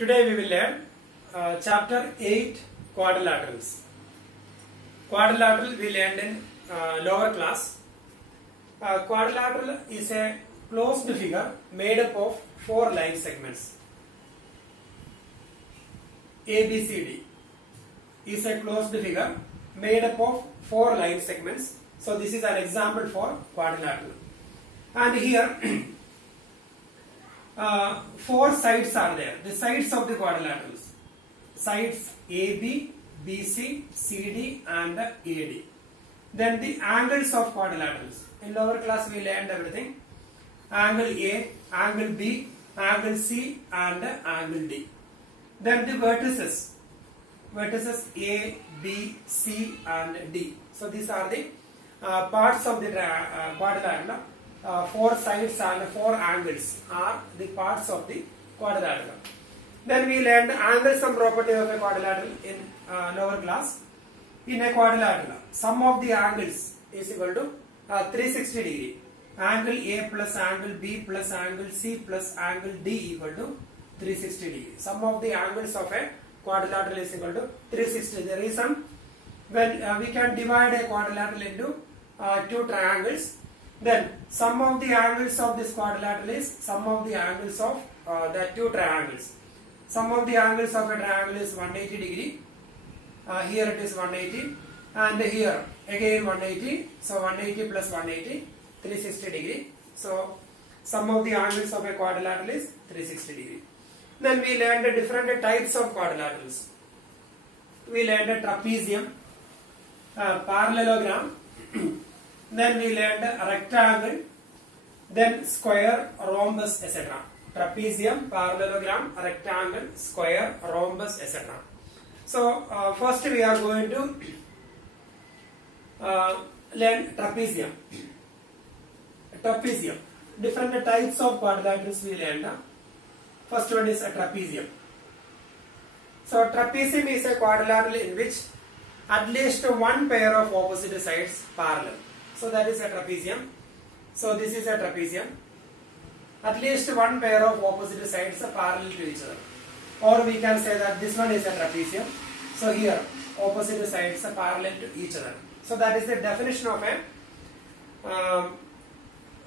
Today we will learn chapter 8 quadrilaterals. Quadrilateral we learned in lower class. Quadrilateral is a closed figure made up of 4 line segments. ABCD is a closed figure made up of 4 line segments. So this is an example for quadrilateral. And here 4 sides are there. The sides of the quadrilaterals. Sides AB, BC, CD and AD. Then the angles of quadrilaterals. In lower class we learned everything. Angle A, angle B, angle C and angle D. Then the vertices. Vertices A, B, C and D. So these are the parts of the quadrilateral. 4 sides and 4 angles are the parts of the quadrilateral. Then we learned angles and property of a quadrilateral in lower class. In a quadrilateral, sum of the angles is equal to 360 degree. Angle A plus angle B plus angle C plus angle D equal to 360 degree. Sum of the angles of a quadrilateral is equal to 360. The reason, when we can divide a quadrilateral into 2 triangles, then sum of the angles of this quadrilateral is sum of the angles of the 2 triangles. Sum of the angles of a triangle is 180 degree. Here it is 180 and here again 180. So 180 plus 180, 360 degree. So sum of the angles of a quadrilateral is 360 degree. Then we learned the different types of quadrilaterals. We learned a trapezium, parallelogram. Then we learned a rectangle, then square, rhombus, etc. Trapezium, parallelogram, rectangle, square, rhombus, etc. So first we are going to learn trapezium. Trapezium. Different types of quadrilaterals we learned. First one is a trapezium. So trapezium is a quadrilateral in which at least one pair of opposite sides parallel. So that is a trapezium. So this is a trapezium. At least one pair of opposite sides are parallel to each other. Or we can say that this one is a trapezium. So here opposite sides are parallel to each other. So that is the definition of a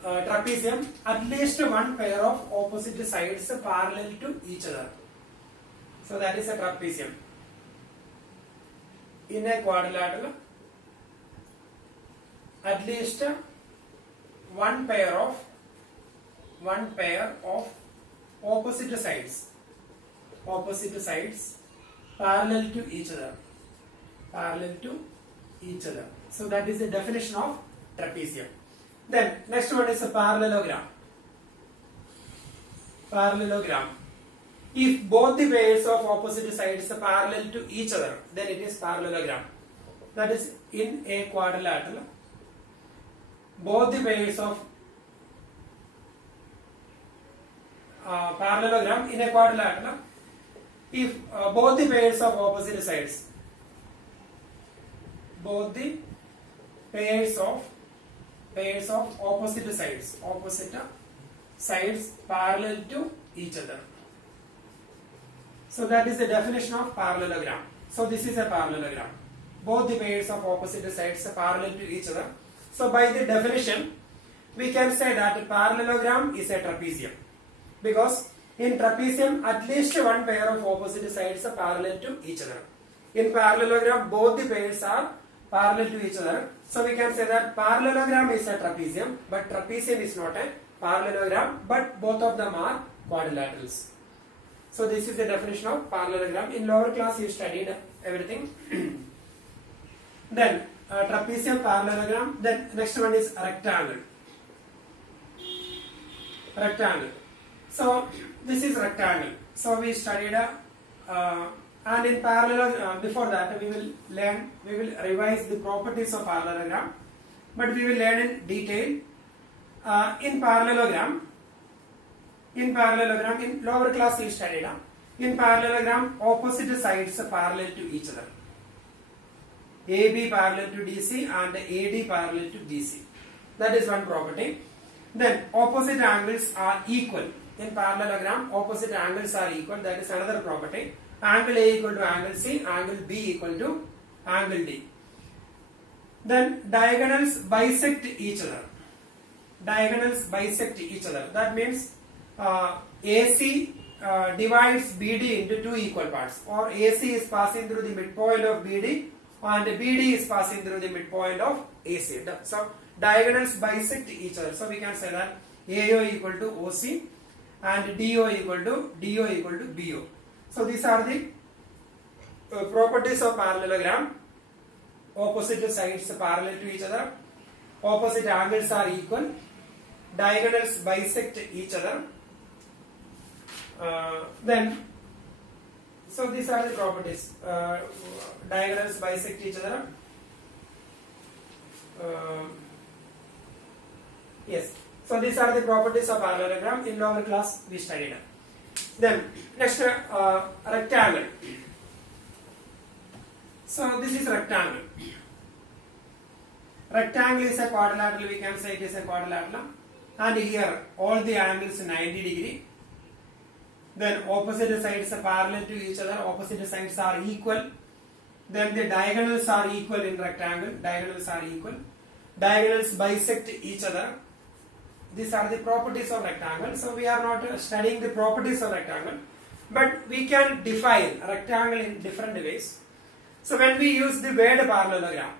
trapezium. At least one pair of opposite sides are parallel to each other. So that is a trapezium. In a quadrilateral, at least one pair of opposite sides parallel to each other. So that is the definition of trapezium. Then next one is a parallelogram. If both the pairs of opposite sides are parallel to each other, then it is parallelogram. That is, in a quadrilateral, both the pairs of parallelogram in a quadrilateral, if both the pairs of opposite sides, opposite sides parallel to each other. So that is the definition of parallelogram. So this is a parallelogram. Both the pairs of opposite sides are parallel to each other. So by the definition, we can say that a parallelogram is a trapezium. Because in trapezium, at least one pair of opposite sides are parallel to each other. In parallelogram, both the pairs are parallel to each other. So we can say that parallelogram is a trapezium, but trapezium is not a parallelogram, but both of them are quadrilaterals. So this is the definition of parallelogram. In lower class, you studied everything. Then trapezium, parallelogram. Then next one is rectangle. So this is rectangle. So we studied and in parallelogram, before that we will revise the properties of parallelogram, but we will learn in detail. In parallelogram, in lower class we studied. In parallelogram, opposite sides are parallel to each other. AB parallel to DC and AD parallel to DC. That is one property. Then opposite angles are equal. In parallelogram, opposite angles are equal. That is another property. Angle A equal to angle C, angle B equal to angle D. Then diagonals bisect each other. Diagonals bisect each other. That means AC divides BD into two equal parts, or AC is passing through the midpoint of BD and BD is passing through the midpoint of AC. So diagonals bisect each other. So we can say that AO equal to OC and DO equal to BO. So these are the properties of parallelogram. Opposite sides parallel to each other. Opposite angles are equal. Diagonals bisect each other. So these are the properties. Diagonals bisect each other. Yes. So these are the properties of parallelogram. In lower class we studied. Then next, rectangle. So this is rectangle. Rectangle is a quadrilateral. We can say it is a quadrilateral. And here all the angles 90 degree. Then opposite sides are parallel to each other. Opposite sides are equal. Then the diagonals are equal in rectangle. Diagonals are equal. Diagonals bisect each other. These are the properties of rectangle. So we are not studying the properties of rectangle, but we can define a rectangle in different ways. So when we use the word parallelogram,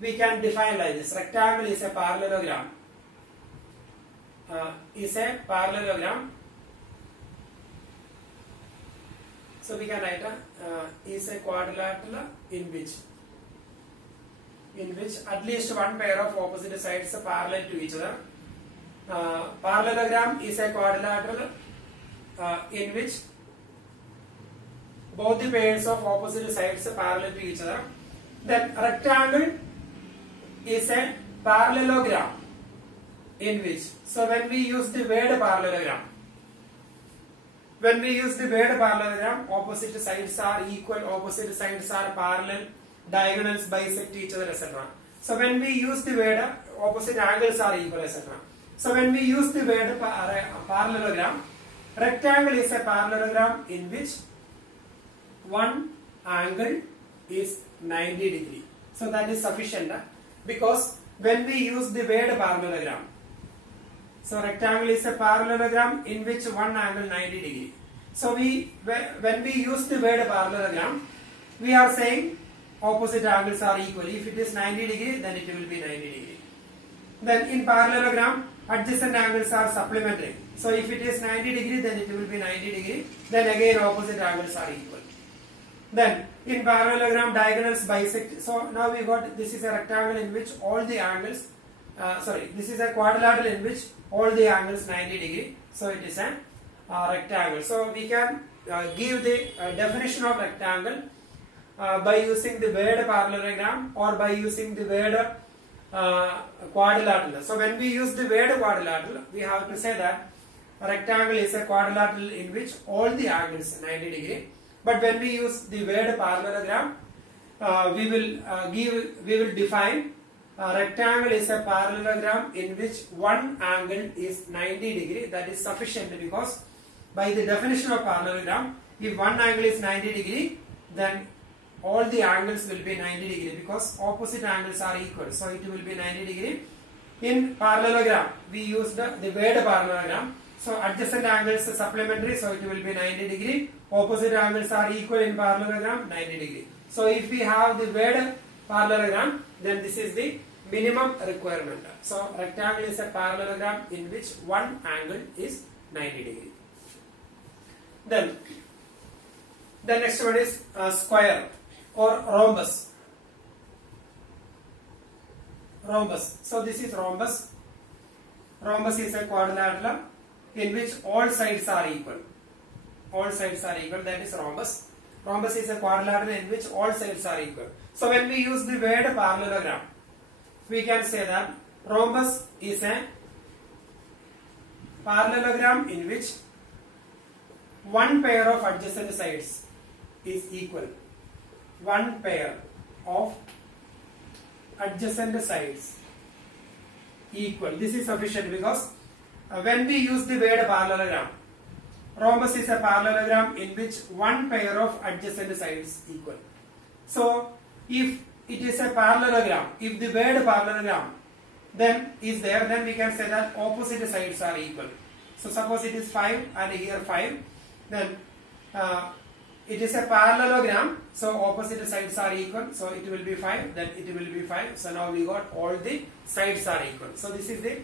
we can define like this. Rectangle is a parallelogram. So we can write is a quadrilateral in which at least one pair of opposite sides are parallel to each other. Parallelogram is a quadrilateral in which both the pairs of opposite sides are parallel to each other. Then rectangle is a parallelogram in which, so when we use the word parallelogram, opposite sides are equal, opposite sides are parallel, diagonals bisect each other, etc. So when we use the word opposite angles are equal, etc. So when we use the word parallelogram, rectangle is a parallelogram in which one angle is 90 degree. So that is sufficient, because when we use the word parallelogram, so rectangle is a parallelogram in which one angle 90 degree. So when we use the word parallelogram, we are saying opposite angles are equal. If it is 90 degree, then it will be 90 degree. Then in parallelogram, adjacent angles are supplementary. So if it is 90 degree, then it will be 90 degree. Then again opposite angles are equal. Then in parallelogram, diagonals bisect. So now we got, this is a rectangle in which all the angles, this is a quadrilateral in which all the angles 90 degree. So it is a rectangle. So we can give the definition of rectangle by using the word parallelogram or by using the word quadrilateral. So when we use the word quadrilateral, we have to say that a rectangle is a quadrilateral in which all the angles 90 degree. But when we use the word parallelogram, we will define a rectangle is a parallelogram in which one angle is 90 degree. That is sufficient, because by the definition of parallelogram, if one angle is 90 degree, then all the angles will be 90 degree, because opposite angles are equal. So it will be 90 degree. In parallelogram, we use the word parallelogram. So adjacent angles are supplementary, so it will be 90 degree. Opposite angles are equal in parallelogram, 90 degree. So if we have the word parallelogram, then this is the minimum requirement. So rectangle is a parallelogram in which one angle is 90 degree. Then the next one is square or rhombus. Rhombus. So this is rhombus. Rhombus is a quadrilateral in which all sides are equal. All sides are equal. That is rhombus. Rhombus is a quadrilateral in which all sides are equal. So when we use the word parallelogram, we can say that rhombus is a parallelogram in which one pair of adjacent sides is equal. One pair of adjacent sides equal. This is sufficient, because when we use the word parallelogram, rhombus is a parallelogram in which one pair of adjacent sides equal. So if it is a parallelogram, if the word parallelogram then is there, then we can say that opposite sides are equal. So suppose it is 5 and here 5, then it is a parallelogram, so opposite sides are equal, so it will be 5, then it will be 5. So now we got all the sides are equal. So this is the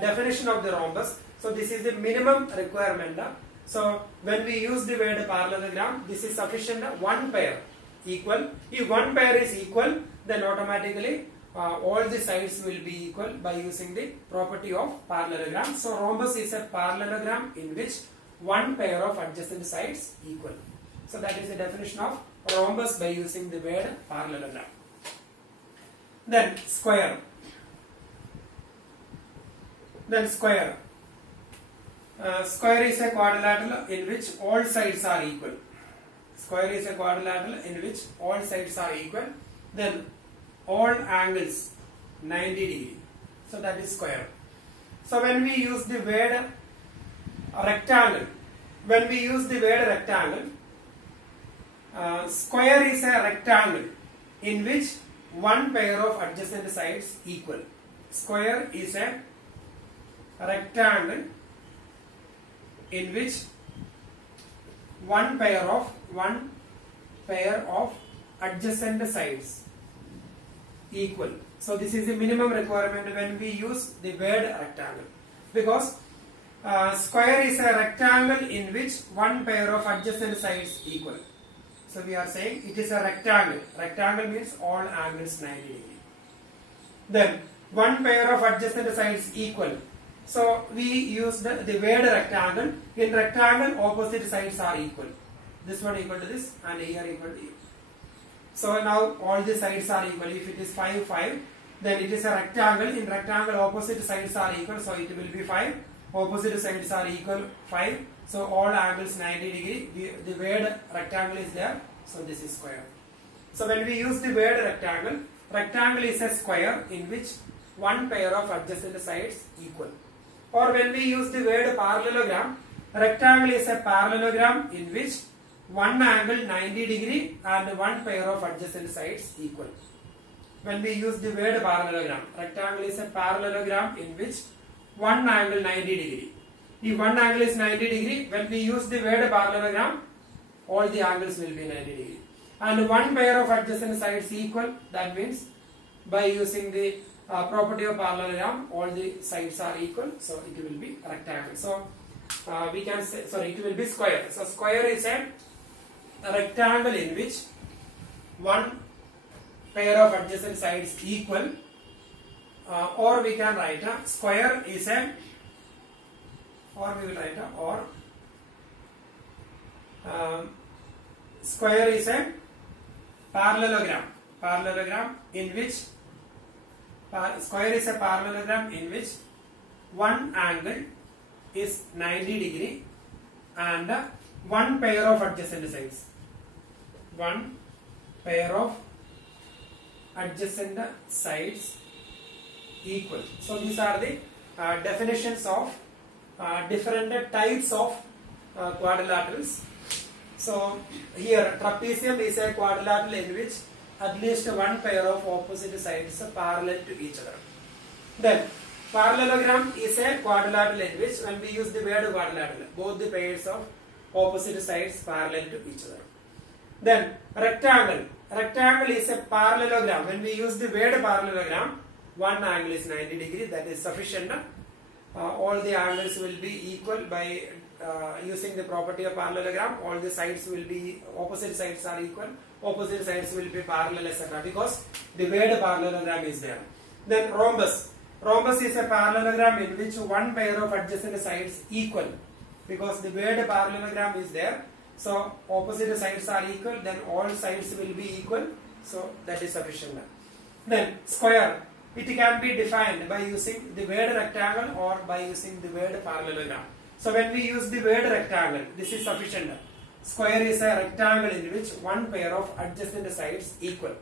definition of the rhombus. So this is the minimum requirement. So when we use the word parallelogram, this is sufficient, one pair equal. If one pair is equal, then automatically all the sides will be equal by using the property of parallelogram. So rhombus is a parallelogram in which one pair of adjacent sides equal. So that is the definition of rhombus by using the word parallelogram. Then square. Square is a quadrilateral in which all sides are equal. Square is a quadrilateral in which all sides are equal. Then all angles 90 degree. So that is square. So when we use the word rectangle, square is a rectangle in which one pair of adjacent sides equal. Square is a rectangle in which one pair of adjacent sides equal. So this is the minimum requirement when we use the word rectangle, because square is a rectangle in which one pair of adjacent sides equal. So we are saying it is a rectangle. Rectangle means all angles 90 degree. Then one pair of adjacent sides equal. So we use the word rectangle. In rectangle, opposite sides are equal. This one equal to this and here equal to here. So now all the sides are equal. If it is 5, 5, then it is a rectangle. In rectangle, opposite sides are equal. So it will be 5. Opposite sides are equal 5. So all angles 90 degree. The word rectangle is there. So this is square. So when we use the word rectangle, rectangle is a square in which one pair of adjacent sides equal. Or when we use the word parallelogram, rectangle is a parallelogram in which one angle 90 degree and one pair of adjacent sides equal. When we use the word parallelogram, rectangle is a parallelogram in which one angle 90 degree. If one angle is 90 degree, when we use the word parallelogram, all the angles will be 90 degree. And one pair of adjacent sides equal, that means by using the property of parallelogram, all the sides are equal, so it will be rectangle. So we can say, it will be square. So square is a rectangle in which one pair of adjacent sides equal, or we can write square is a, or we will write square is a parallelogram in which square is a parallelogram in which one angle is 90 degree and one pair of adjacent sides. One pair of adjacent sides equal. So these are the definitions of different types of quadrilaterals. So here trapezium is a quadrilateral in which at least one pair of opposite sides are parallel to each other. Then parallelogram is a quadrilateral in which when we use the word quadrilateral, both the pairs of opposite sides parallel to each other. Then rectangle is a parallelogram. When we use the word parallelogram, one angle is 90 degree, that is sufficient. All the angles will be equal by using the property of parallelogram. All the sides will be, opposite sides are equal, opposite sides will be parallel, etc. because the word parallelogram is there. Then rhombus is a parallelogram in which one pair of adjacent sides equal, because the word parallelogram is there. So opposite sides are equal, then all sides will be equal, so that is sufficient. Then square, it can be defined by using the word rectangle or by using the word parallelogram. So when we use the word rectangle, this is sufficient. Square is a rectangle in which one pair of adjacent sides equal.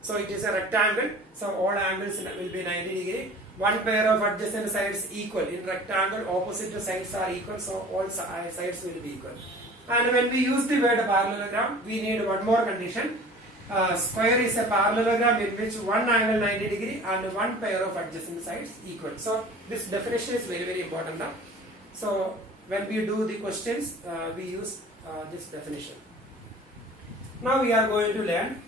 So it is a rectangle, so all angles will be 90 degree. one pair of adjacent sides equal. In rectangle, opposite sides are equal, so all sides will be equal. And when we use the word parallelogram, we need one more condition. Square is a parallelogram in which one angle 90 degree and one pair of adjacent sides equal. So this definition is very, very important now. So when we do the questions, we use this definition. Now we are going to learn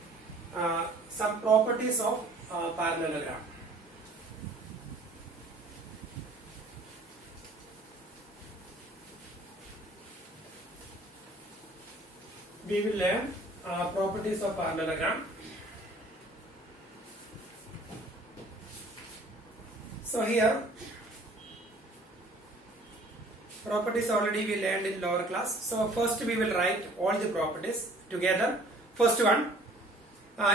some properties of parallelogram. We will learn properties of parallelogram. So here, properties already we learned in lower class. So first we will write all the properties together. First one,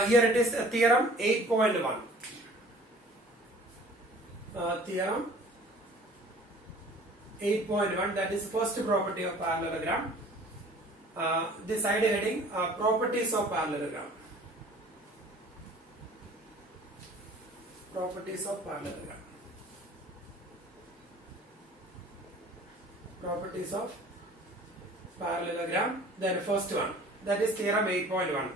here it is theorem 8.1. Theorem 8.1, that is first property of parallelogram. The side heading, properties of parallelogram. Properties of parallelogram. Properties of parallelogram. Then first one, that is theorem 8.1.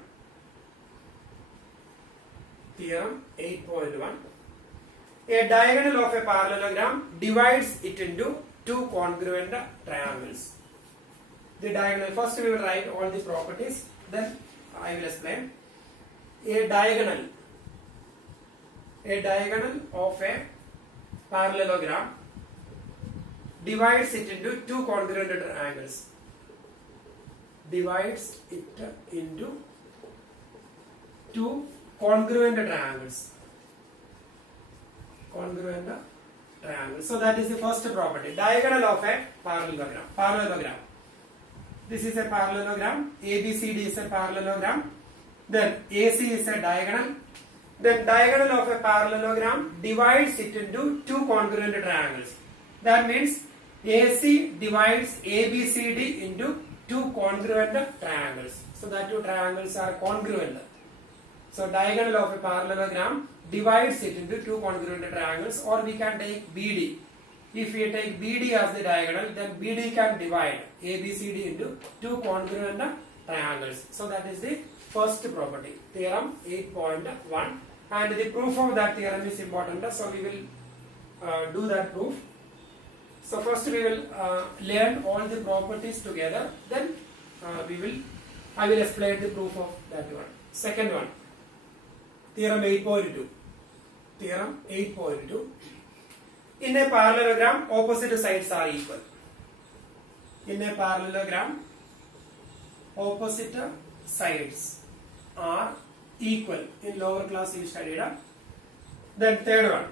Theorem 8.1. A diagonal of a parallelogram divides it into two congruent triangles. The diagonal, first we will write all the properties, then I will explain. A diagonal of a parallelogram divides it into two congruent triangles. Divides it into two congruent triangles. Congruent triangles. So that is the first property. Diagonal of a parallelogram. This is a parallelogram. ABCD is a parallelogram. Then AC is a diagonal. Then diagonal of a parallelogram divides it into two congruent triangles. That means AC divides ABCD into two congruent triangles. So that two triangles are congruent. So diagonal of a parallelogram divides it into two congruent triangles, or we can take BD. If we take BD as the diagonal, then BD can divide ABCD into two congruent triangles. So that is the first property, theorem 8.1. And the proof of that theorem is important, so we will do that proof. So first we will learn all the properties together, then I will explain the proof of that one. Second one, theorem 8.2. Theorem 8.2. In a parallelogram, opposite sides are equal. In a parallelogram, opposite sides are equal. In lower class you studied. Then third one,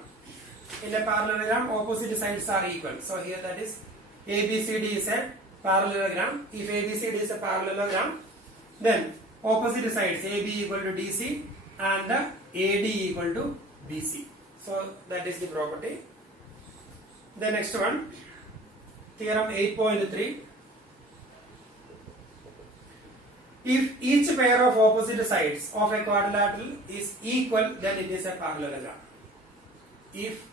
in a parallelogram, opposite sides are equal. So here that is ABCD is a parallelogram. If ABCD is a parallelogram, then opposite sides AB equal to DC and AD equal to BC. So that is the property. The next one, theorem 8.3. If each pair of opposite sides of a quadrilateral is equal, then it is a parallelogram. If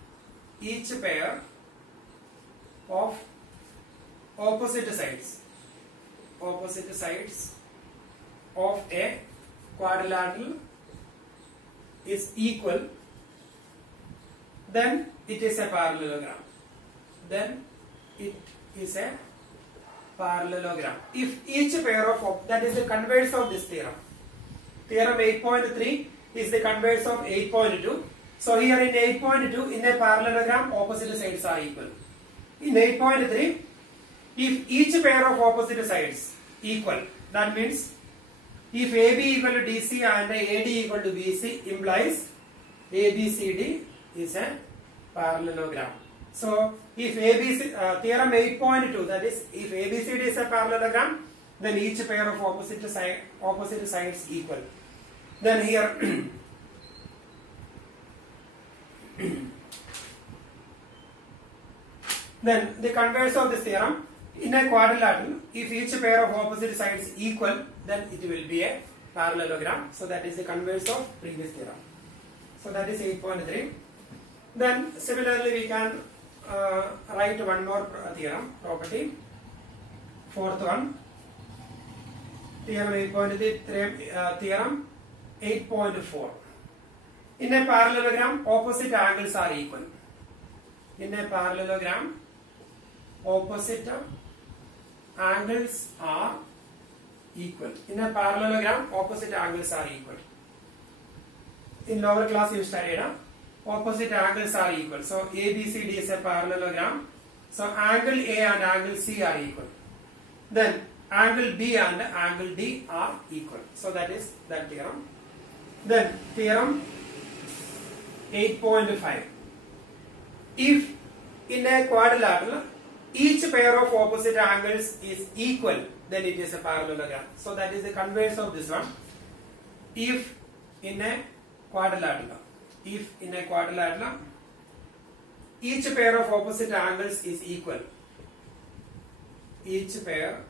each pair of opposite sides of a quadrilateral is equal, then it is a parallelogram. Then it is a parallelogram. If each pair of, that is the converse of this theorem. Theorem 8.3 is the converse of 8.2. So here in 8.2, in a parallelogram, opposite sides are equal. In 8.3, if each pair of opposite sides equal, that means if AB equal to DC and AD equal to BC implies ABCD is a parallelogram. So if ABC, theorem 8.2, that is if ABCD is a parallelogram, then each pair of opposite sides equal. Then here then the converse of this theorem, in a quadrilateral, if each pair of opposite sides equal, then it will be a parallelogram. So that is the converse of previous theorem. So that is 8.3. Then similarly we can write one more theorem, property. Fourth one, theorem 8.3, theorem 8.4. In a parallelogram, opposite angles are equal. In a parallelogram, opposite angles are equal. In a parallelogram, opposite angles are equal. In lower class you studied opposite angles are equal. So ABCD is a parallelogram. So angle A and angle C are equal. Then angle B and angle D are equal. So that is that theorem. Then theorem 8.5. If in a quadrilateral each pair of opposite angles is equal, then it is a parallelogram. So that is the converse of this one. If in a quadrilateral, each pair of opposite angles is equal. Each pair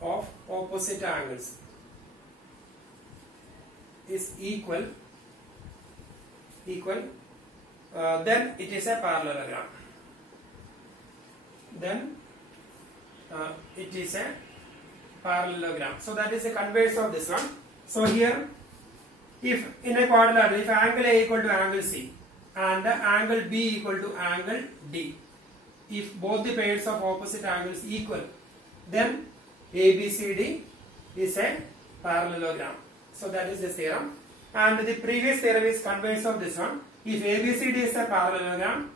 of opposite angles is equal. Then it is a parallelogram. It is a parallelogram. So that is the converse of this one. So here, if in a quadrilateral, if angle A equal to angle C and angle B equal to angle D, if both the pairs of opposite angles equal, then ABCD is a parallelogram. So that is the theorem. And the previous theorem is converse of this one. If ABCD is a parallelogram,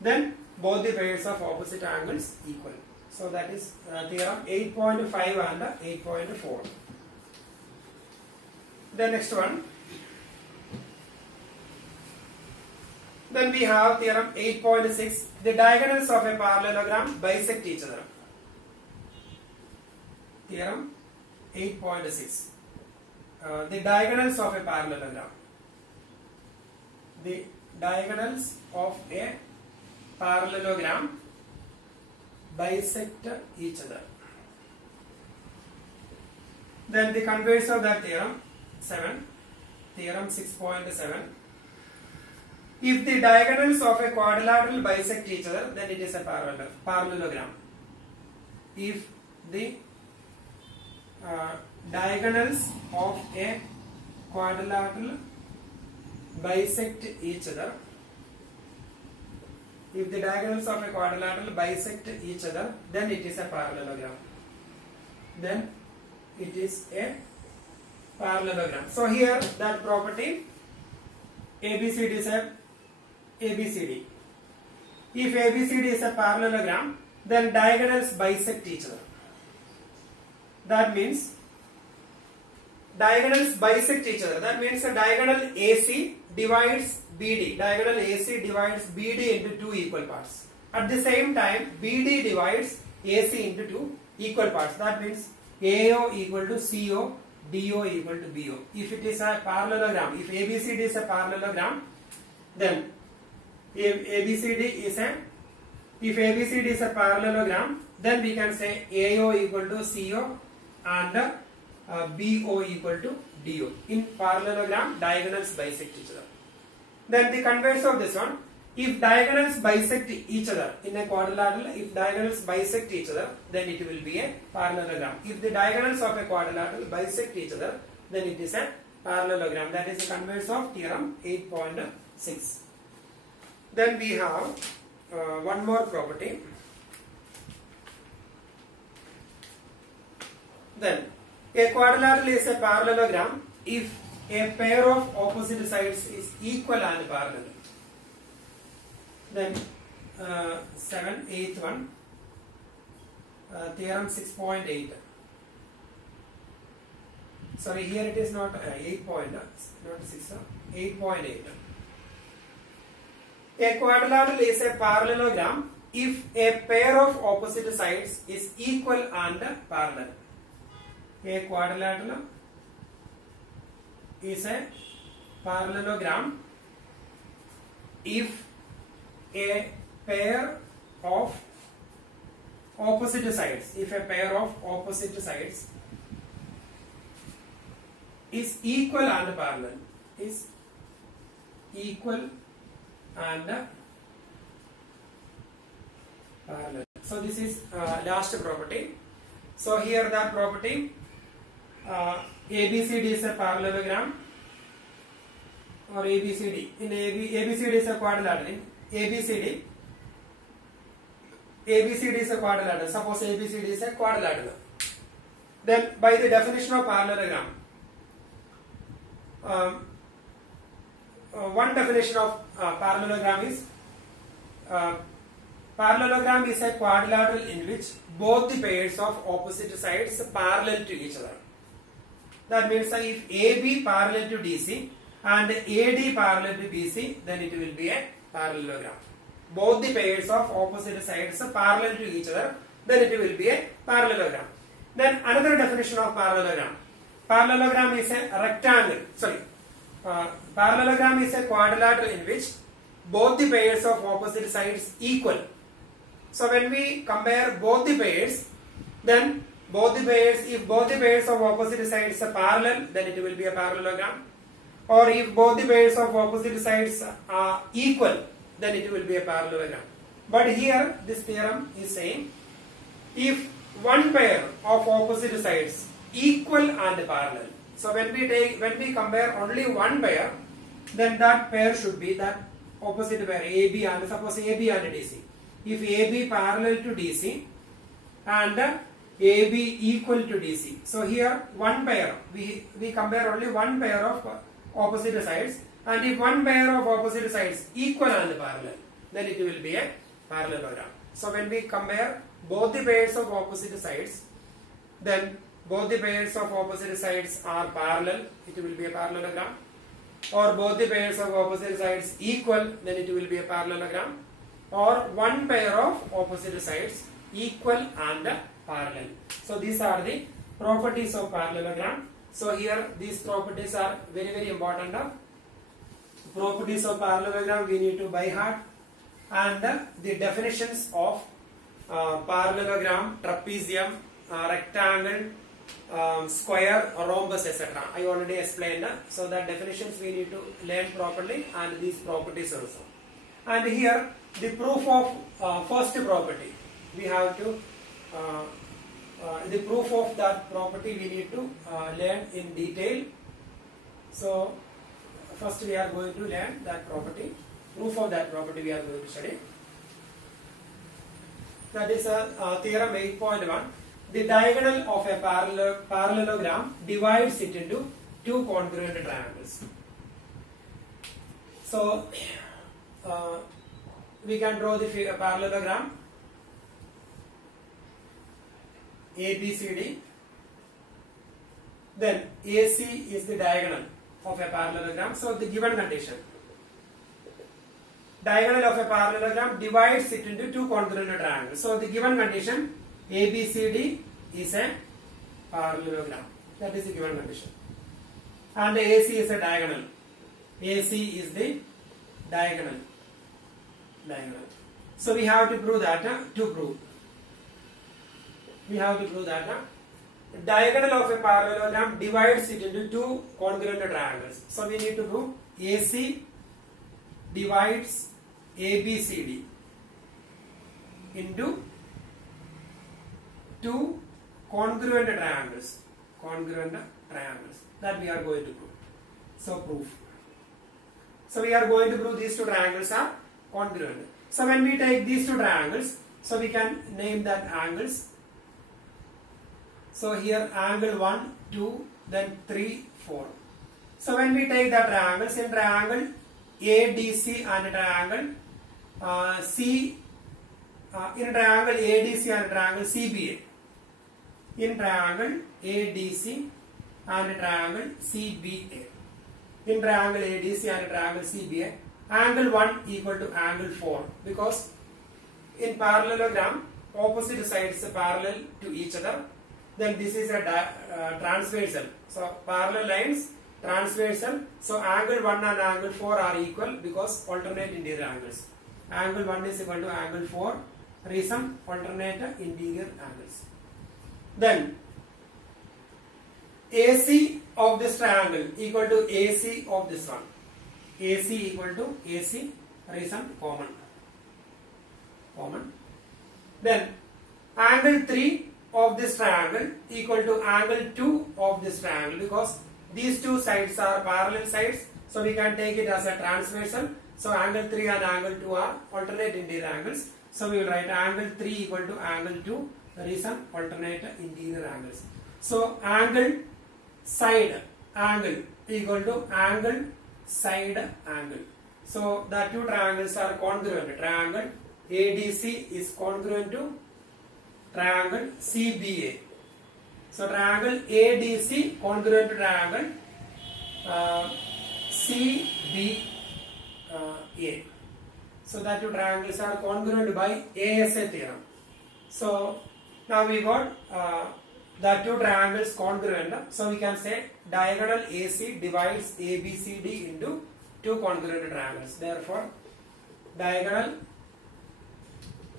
then both the pairs of opposite angles equal. So that is theorem 8.5 and 8.4. The next one. Then we have theorem 8.6. The diagonals of a parallelogram bisect each other. Theorem 8.6. The diagonals of a parallelogram. The diagonals of a parallelogram bisect each other. Then the converse of that theorem 7. Theorem 6.7. If the diagonals of a quadrilateral bisect each other, then it is a parallelogram. If the diagonals of a quadrilateral bisect each other, if the diagonals of a quadrilateral bisect each other, then it is a parallelogram. Then it is a parallelogram. So here that property ABCD is a ABCD. If ABCD is a parallelogram, then diagonals bisect each other. That means diagonals bisect each other. That means a diagonal AC divides BD. Diagonal AC divides BD into two equal parts. At the same time, BD divides AC into two equal parts. That means AO equal to CO, DO equal to BO. If it is a parallelogram, if ABCD is a parallelogram, then if ABCD is a parallelogram, then we can say AO equal to CO and BO equal to DO. In parallelogram, diagonals bisect each other. Then the converse of this one, if diagonals bisect each other in a quadrilateral, if diagonals bisect each other, then it will be a parallelogram. If the diagonals of a quadrilateral bisect each other, then it is a parallelogram. That is the converse of theorem 8.6. Then we have one more property. Then a quadrilateral is a parallelogram if a pair of opposite sides is equal and parallel. Then 8th one, theorem 6.8. Sorry, here it is not 8 point, not 6, 8.8. A quadrilateral is a parallelogram if a pair of opposite sides is equal and parallel. A quadrilateral is a parallelogram if a pair of opposite sides, is equal and parallel, parallel. So this is last property. So here that property, ABCD is a parallelogram, or ABCD. In ABCD is a quadrilateral. In ABCD is a quadrilateral. Suppose ABCD is a quadrilateral. Then by the definition of parallelogram, one definition of parallelogram is parallelogram is a quadrilateral in which both the pairs of opposite sides parallel to each other. That means that if AB parallel to DC and AD parallel to BC, then it will be a parallelogram. Both the pairs of opposite sides parallel to each other, then it will be a parallelogram. Then another definition of parallelogram. Parallelogram is a rectangle. Parallelogram is a quadrilateral in which both the pairs of opposite sides equal. So when we compare both the pairs, then if both the pairs of opposite sides are parallel, then it will be a parallelogram. Or if both the pairs of opposite sides are equal, then it will be a parallelogram. But here this theorem is saying, if one pair of opposite sides equal and parallel. So when we compare only one pair, then that pair should be that opposite pair AB, and suppose AB and DC. If AB parallel to DC and AB equal to DC. So here one pair, we compare only one pair of opposite sides, and if one pair of opposite sides equal and parallel, then it will be a parallelogram. So when we compare both the pairs of opposite sides, then both the pairs of opposite sides are parallel, it will be a parallelogram. Or both the pairs of opposite sides equal, then it will be a parallelogram. Or one pair of opposite sides equal and parallel. So these are the properties of parallelogram. So here these properties are very important. Properties of parallelogram we need to by heart, and the definitions of parallelogram, trapezium, rectangle, square, rhombus, etc. I already explained. So that definitions we need to learn properly, and these properties also. And here the proof of first property, we have to the proof of that property we need to learn in detail. So first we are going to learn that property. Proof of that property we are going to study. That is theorem 8.1. The diagonal of a parallelogram divides it into two congruent triangles. So we can draw the parallelogram ABCD. Then AC is the diagonal of a parallelogram. So the given condition, diagonal of a parallelogram divides it into two congruent triangles. So the given condition, ABCD is a parallelogram. That is the given condition. And the AC is a diagonal. AC is the diagonal. So we have to prove that. We have to prove that diagonal of a parallelogram divides it into two congruent triangles. So we need to prove AC divides ABCD into two congruent triangles. That we are going to prove. So proof. So we are going to prove these two triangles are congruent. So when we take these two triangles, so we can name that angles. So here angle 1, 2, then 3, 4. So when we take the triangles, in triangle ADC and triangle in triangle ADC and triangle CBA. In triangle ADC and triangle CBA. In triangle ADC and triangle CBA, angle 1 equal to angle 4, because in parallelogram opposite sides are parallel to each other. Then this is a transversal. So parallel lines transversal. So angle 1 and angle 4 are equal because alternate interior angles. Angle 1 is equal to angle 4. Reason alternate interior angles. Then AC of this triangle equal to AC of this one. AC equal to AC. Reason common. Then angle 3 of this triangle equal to angle 2 of this triangle, because these two sides are parallel sides, so we can take it as a transversal. So angle 3 and angle 2 are alternate interior angles. So we will write angle 3 equal to angle 2. There is an alternate interior angles. So angle side angle equal to angle side angle. So the two triangles are congruent. Triangle ADC is congruent to triangle CBA. So triangle ADC congruent to triangle CBA. So that two triangles are congruent by ASA theorem. So now we got the two triangles congruent. So we can say diagonal AC divides ABCD into two congruent triangles. Therefore, diagonal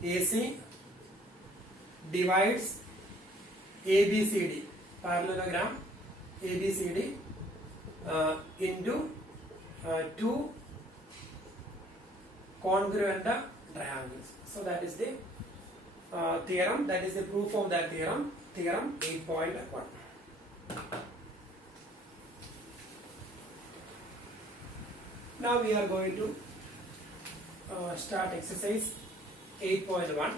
AC divides ABCD, parallelogram ABCD into two congruent triangles. So that is the theorem, that is the proof of that theorem, theorem 8.1. Now we are going to start exercise 8.1.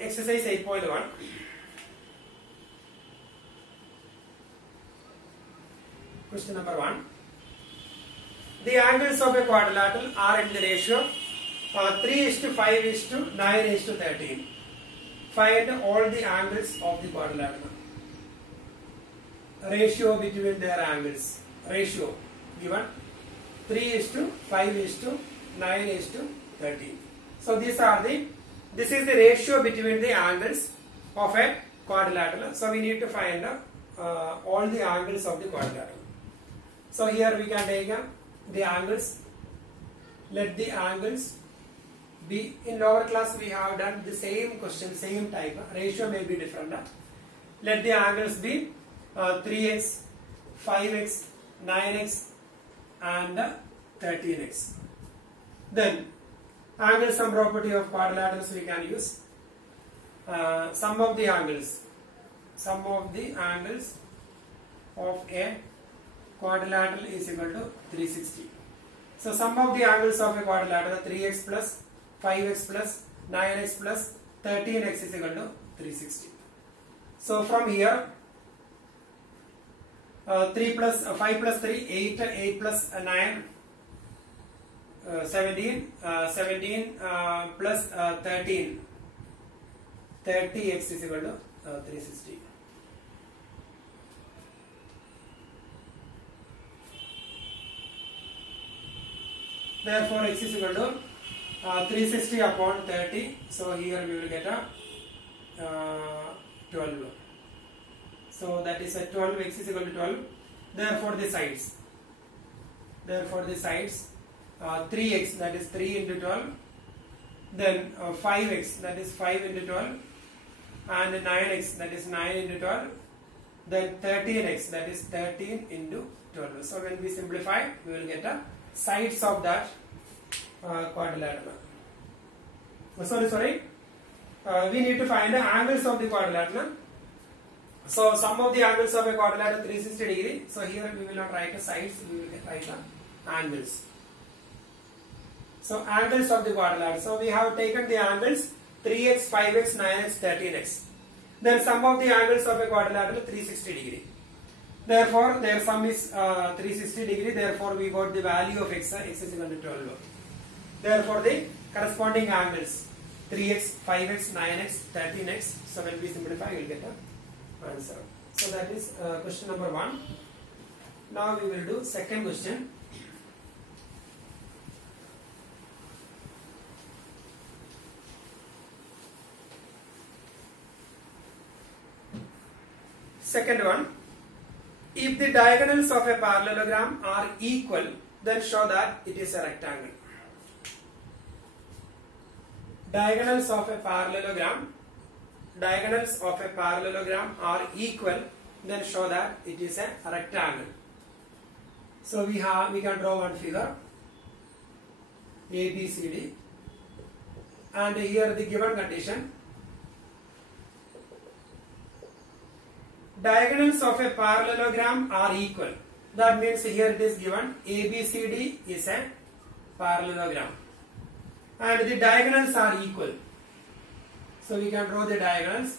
Exercise 8.1. Question number 1. The angles of a quadrilateral are in the ratio 3:5:9:13. Find all the angles of the quadrilateral. Ratio between their angles. Ratio given 3:5:9:13. So this is the ratio between the angles of a quadrilateral. So we need to find all the angles of the quadrilateral. So here we can take the angles. Let the angles be, in lower class we have done the same question, same type. Ratio may be different. Let the angles be 3x, 5x, 9x and 13x. Then angle sum property of quadrilaterals we can use. Sum of the angles of a quadrilateral is equal to 360. So sum of the angles of a quadrilateral 3x plus 5x plus 9x plus 13x is equal to 360. So from here 3 plus 5 plus 3 8, 8 plus 9 17, 17 plus 13, 30x is equal to 360. Therefore x is equal to 360 upon 30. So here we will get a 12. So that is a 12, x is equal to 12. Therefore the sides 3x, that is 3 into 12, then 5x, that is 5 into 12, and 9x, that is 9 into 12, then 13x, that is 13 into 12. So when we simplify, we will get the sides of that quadrilateral. We need to find the angles of the quadrilateral. So sum of the angles of a quadrilateral 360 degree. So here we will not write the sides, we will write the angles. So angles of the quadrilateral. So we have taken the angles 3x, 5x, 9x, 13x. Then sum of the angles of a quadrilateral 360 degree. Therefore their sum is 360 degree. Therefore we got the value of x is equal to 12. Therefore the corresponding angles 3x, 5x, 9x, 13x. So when we simplify, we will get an answer. So that is question number 1. Now we will do second question. Second one, if the diagonals of a parallelogram are equal, then show that it is a rectangle. Diagonals of a parallelogram are equal, then show that it is a rectangle. So we can draw one figure ABCD, and here the given condition: diagonals of a parallelogram are equal. That means here it is given ABCD is a parallelogram and the diagonals are equal. So we can draw the diagonals.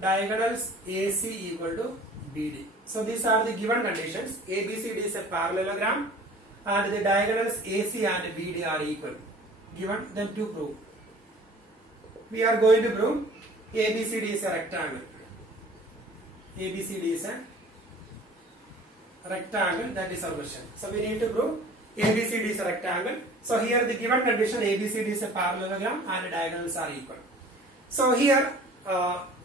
Diagonals AC equal to BD. So these are the given conditions. ABCD is a parallelogram and the diagonals AC and BD are equal. Given. Then to prove, we are going to prove ABCD is a rectangle. ABCD is a rectangle. That is our question. So we need to prove ABCD is a rectangle. So here the given condition: ABCD is a parallelogram and the diagonals are equal. So here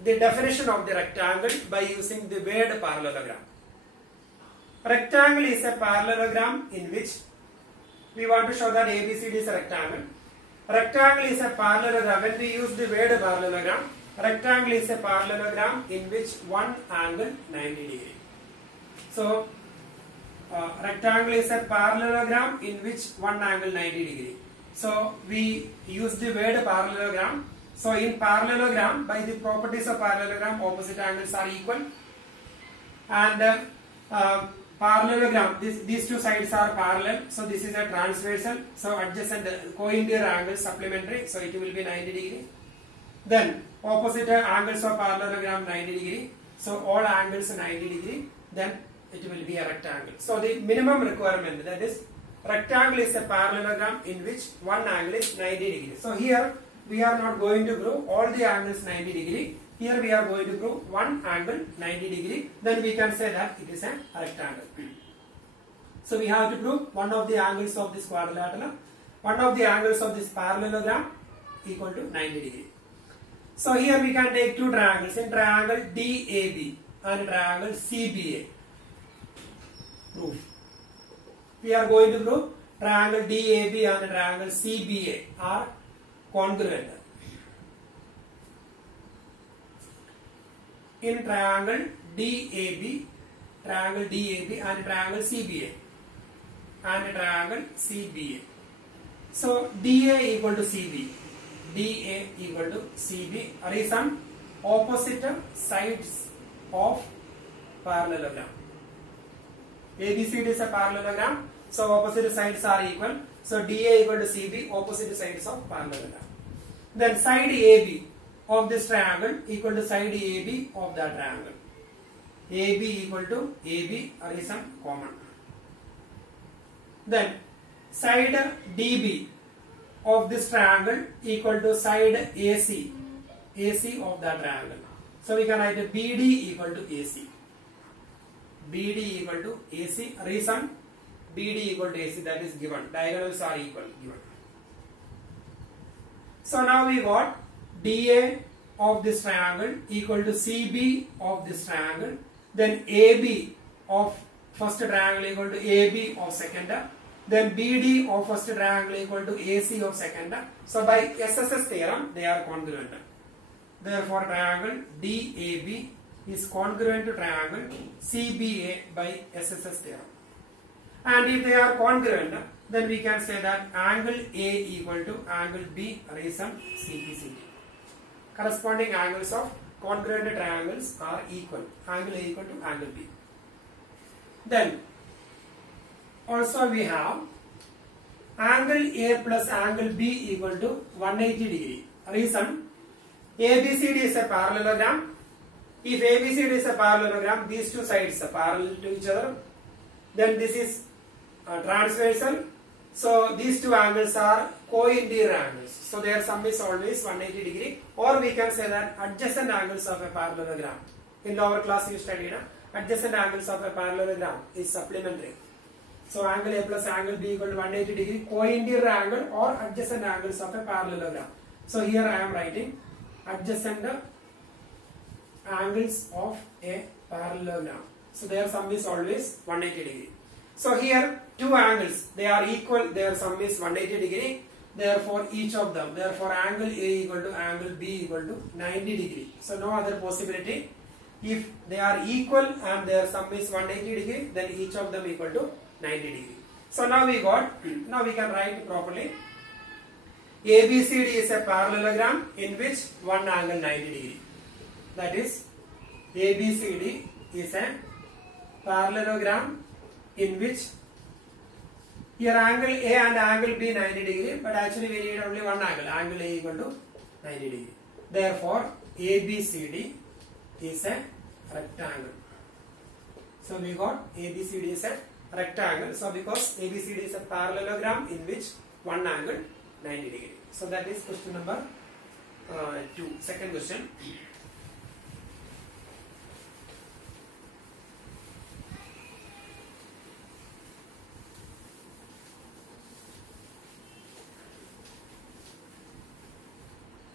the definition of the rectangle by using the word parallelogram. Rectangle is a parallelogram in which we want to show that ABCD is a rectangle. Rectangle is a parallelogram. When we use the word parallelogram, rectangle is a parallelogram in which one angle 90 degree. So rectangle is a parallelogram in which one angle 90 degree. So we use the word parallelogram. So in parallelogram, by the properties of parallelogram, opposite angles are equal. And parallelogram, these two sides are parallel. So this is a transversal. So adjacent co-interior angles supplementary. So it will be 90 degree. Then opposite angles of parallelogram 90 degree. So all angles 90 degree. Then it will be a rectangle. So the minimum requirement, that is, rectangle is a parallelogram in which one angle is 90 degree. So here we are not going to prove all the angles 90 degree. Here we are going to prove one angle 90 degree. Then we can say that it is a rectangle. So we have to prove one of the angles of this quadrilateral, one of the angles of this parallelogram equal to 90 degree. So here we can take two triangles, in triangle DAB and triangle CBA. Proof. We are going to prove triangle DAB and triangle CBA are congruent. In triangle DAB and triangle CBA and triangle CBA. So DA equal to CB. DA equal to CB are some opposite sides of parallelogram. ABCD is a parallelogram, so opposite sides are equal. So DA equal to CB, opposite sides of parallelogram. Then side AB of this triangle equal to side AB of that triangle. AB equal to AB are some common. Then side DB of this triangle equal to side AC of that triangle. So we can write BD equal to AC. BD equal to AC. Reason: BD equal to AC, that is given. Diagonals are equal, given. So now we got DA of this triangle equal to CB of this triangle. Then AB of first triangle equal to AB of second. Then BD of first triangle equal to AC of second. So by SSS theorem they are congruent. Therefore triangle DAB is congruent to triangle CBA by SSS theorem. And if they are congruent, then we can say that angle A equal to angle B reason CPCD. Corresponding angles of congruent triangles are equal. Angle A equal to angle B. Then also we have angle A plus angle B equal to 180 degree. Reason: ABCD is a parallelogram. If ABCD is a parallelogram, these two sides are parallel to each other. Then this is transversal. So these two angles are co-interior angles. So their sum is always 180 degree. Or we can say that adjacent angles of a parallelogram. In lower class you studied adjacent angles of a parallelogram is supplementary. So angle A plus angle B equal to 180 degree, co-interior angle or adjacent angles of a parallelogram. So here I am writing adjacent angles of a parallelogram. So their sum is always 180 degree. So here two angles, they are equal, their sum is 180 degree. Therefore each of them, therefore angle A equal to angle B equal to 90 degree. So no other possibility. If they are equal and their sum is 180 degree, then each of them equal to 90 degree. So now we can write properly. ABCD is a parallelogram in which one angle 90 degree. That is, ABCD is a parallelogram in which here angle A and angle B 90 degree, but actually we need only one angle, angle A equal to 90 degree. Therefore, ABCD is a rectangle. So we got ABCD is a rectangle. So because ABCD is a parallelogram in which one angle 90 degree. So that is question number 2. Second question.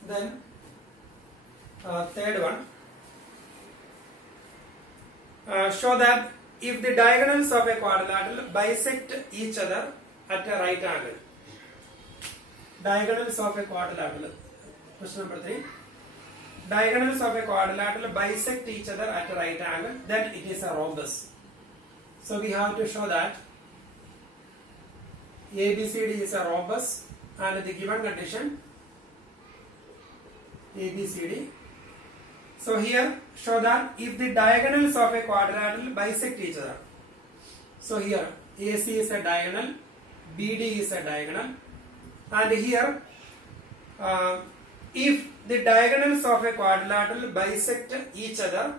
Then third one. Show that if the diagonals of a quadrilateral bisect each other at a right angle. Diagonals of a quadrilateral. Question number 3. Diagonals of a quadrilateral bisect each other at a right angle, then it is a rhombus. So we have to show that ABCD is a rhombus, and the given condition ABCD. So here show that if the diagonals of a quadrilateral bisect each other. So here AC is a diagonal, BD is a diagonal, and here if the diagonals of a quadrilateral bisect each other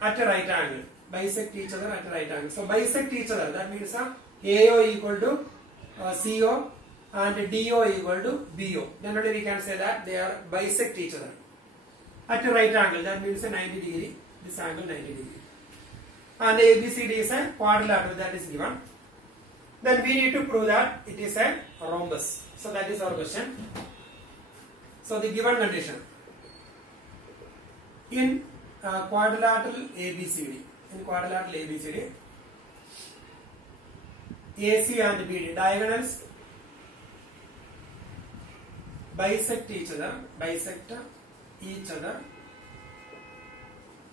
at a right angle, bisect each other at a right angle. So bisect each other, that means AO equal to CO and DO equal to BO. Then only we can say that they are bisect each other at a right angle. That means a 90 degree. This angle 90 degree. And ABCD is a quadrilateral, that is given. Then we need to prove that it is a rhombus. So that is our question. So the given condition in quadrilateral ABCD, AC and BD diagonals bisect each other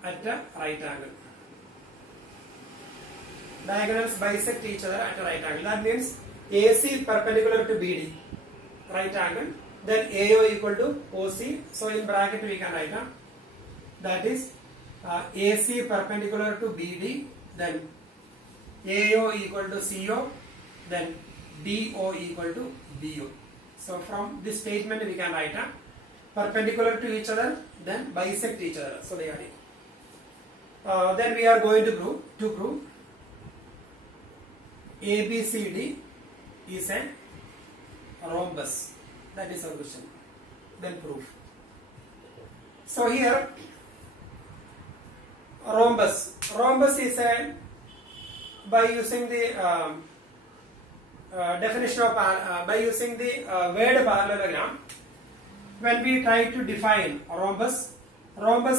at a right angle. Diagonals bisect each other at a right angle. That means AC perpendicular to BD, right angle. Then AO equal to OC. So in bracket we can write that is AC perpendicular to BD, then AO equal to CO, then DO equal to BO. So from this statement we can write perpendicular to each other, then bisect each other. So they are equal. Then we are going to prove ABCD is a rhombus. That is our question. Then proof. So here rhombus is a, by using the definition of by using the word parallelogram. When we try to define rhombus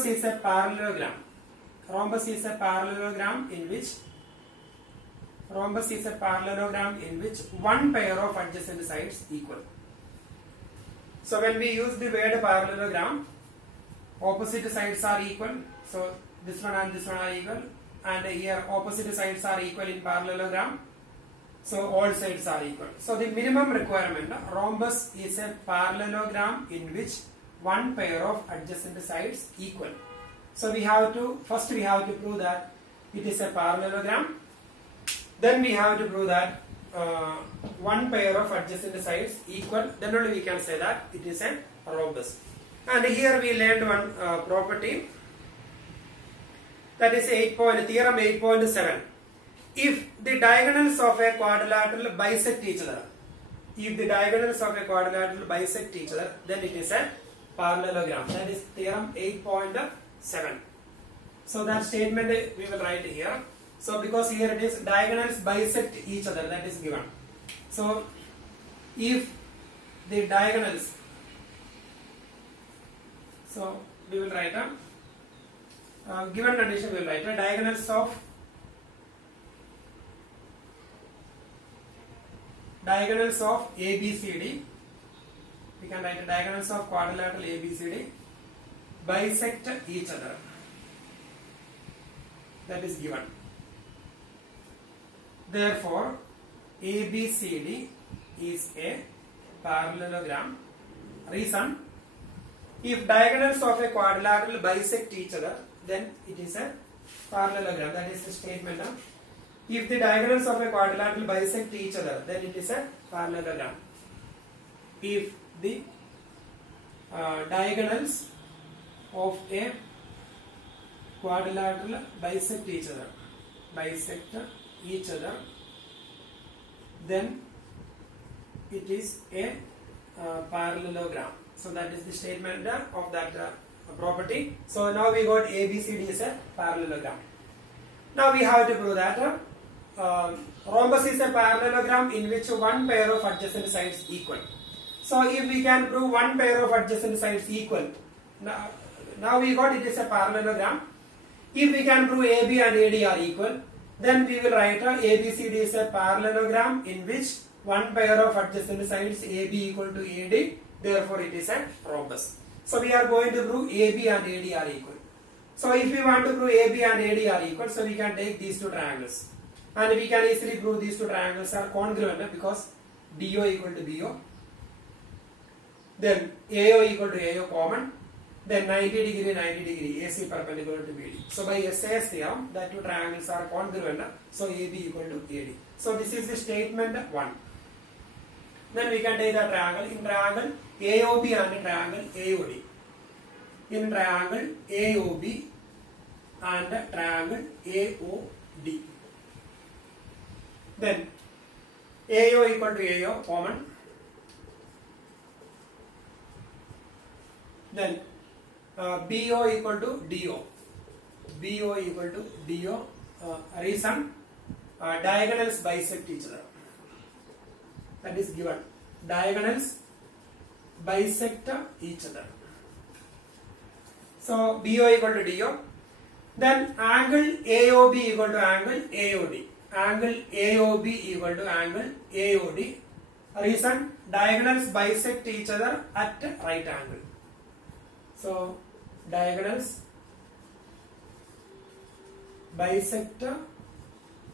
is a parallelogram. Rhombus is a parallelogram in which one pair of adjacent sides equal. So when we use the word parallelogram, opposite sides are equal. So this one and this one are equal, and here opposite sides are equal in parallelogram. So all sides are equal. So the minimum requirement, rhombus is a parallelogram in which one pair of adjacent sides equal. So first we have to prove that it is a parallelogram. Then we have to prove that one pair of adjacent sides equal. Then only we can say that it is a rhombus. And here we learned one property, that is theorem 8.7. If the diagonals of a quadrilateral bisect each other, then it is a parallelogram. That is theorem 8.7. So that statement we will write here. So because here it is diagonals bisect each other, that is given. So if the diagonals, so we will write given condition we will write diagonals of ABCD, we can write diagonals of quadrilateral ABCD bisect each other. that is given. Therefore, ABCD is a parallelogram. Reason: if diagonals of a quadrilateral bisect each other, then it is a parallelogram. That is the statement. If the diagonals of a quadrilateral bisect each other, then it is a parallelogram. If the diagonals of a quadrilateral bisect each other, then it is a parallelogram. So that is the statement of that property. So now we got ABCD is a parallelogram. Now we have to prove that rhombus is a parallelogram in which one pair of adjacent sides equal. So if we can prove one pair of adjacent sides equal, now we got it is a parallelogram. If we can prove AB and AD are equal, then we will write ABCD is a parallelogram in which one pair of adjacent sides AB equal to AD. Therefore, it is a rhombus. So we are going to prove AB and AD are equal. So if we want to prove AB and AD are equal, so we can take these two triangles, and we can easily prove these two triangles are congruent because DO equal to BO. Then AO equal to AO common. Then 90 degree AC perpendicular to BD. So by SAS theorem, that two triangles are congruent. So AB equal to AD. So this is the statement 1. Then we can take the triangle. In triangle AOB and triangle AOD. In triangle AOB and triangle AOD. Then AO equal to AO common. Then BO equal to DO. BO equal to DO. Reason: diagonals bisect each other. That is given. Diagonals bisect each other. So BO equal to DO. Then angle AOB equal to angle AOD. Angle AOB equal to angle AOD. Reason: diagonals bisect each other at right angle. So diagonals bisect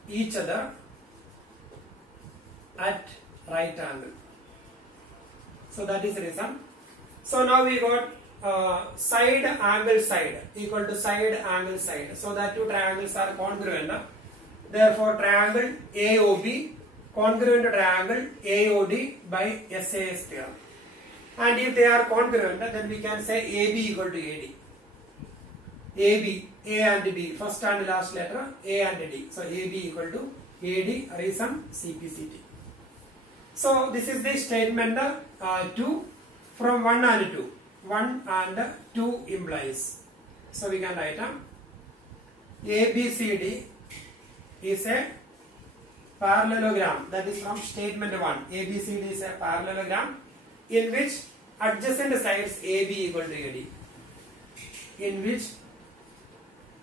each other at right angle. So that is the reason. So now we got side angle side equal to side angle side. So that two triangles are congruent. Therefore triangle AOB congruent to triangle AOD by SAS theorem. And if they are congruent, then we can say AB equal to AD. AB, A and B, first and last letter, A and D. So AB equal to AD, reason CPCT. So this is the statement 2 from 1 and 2. 1 and 2 implies. So we can write ABCD is a parallelogram. That is from statement 1. ABCD is a parallelogram in which adjacent sides AB equal to AD. In which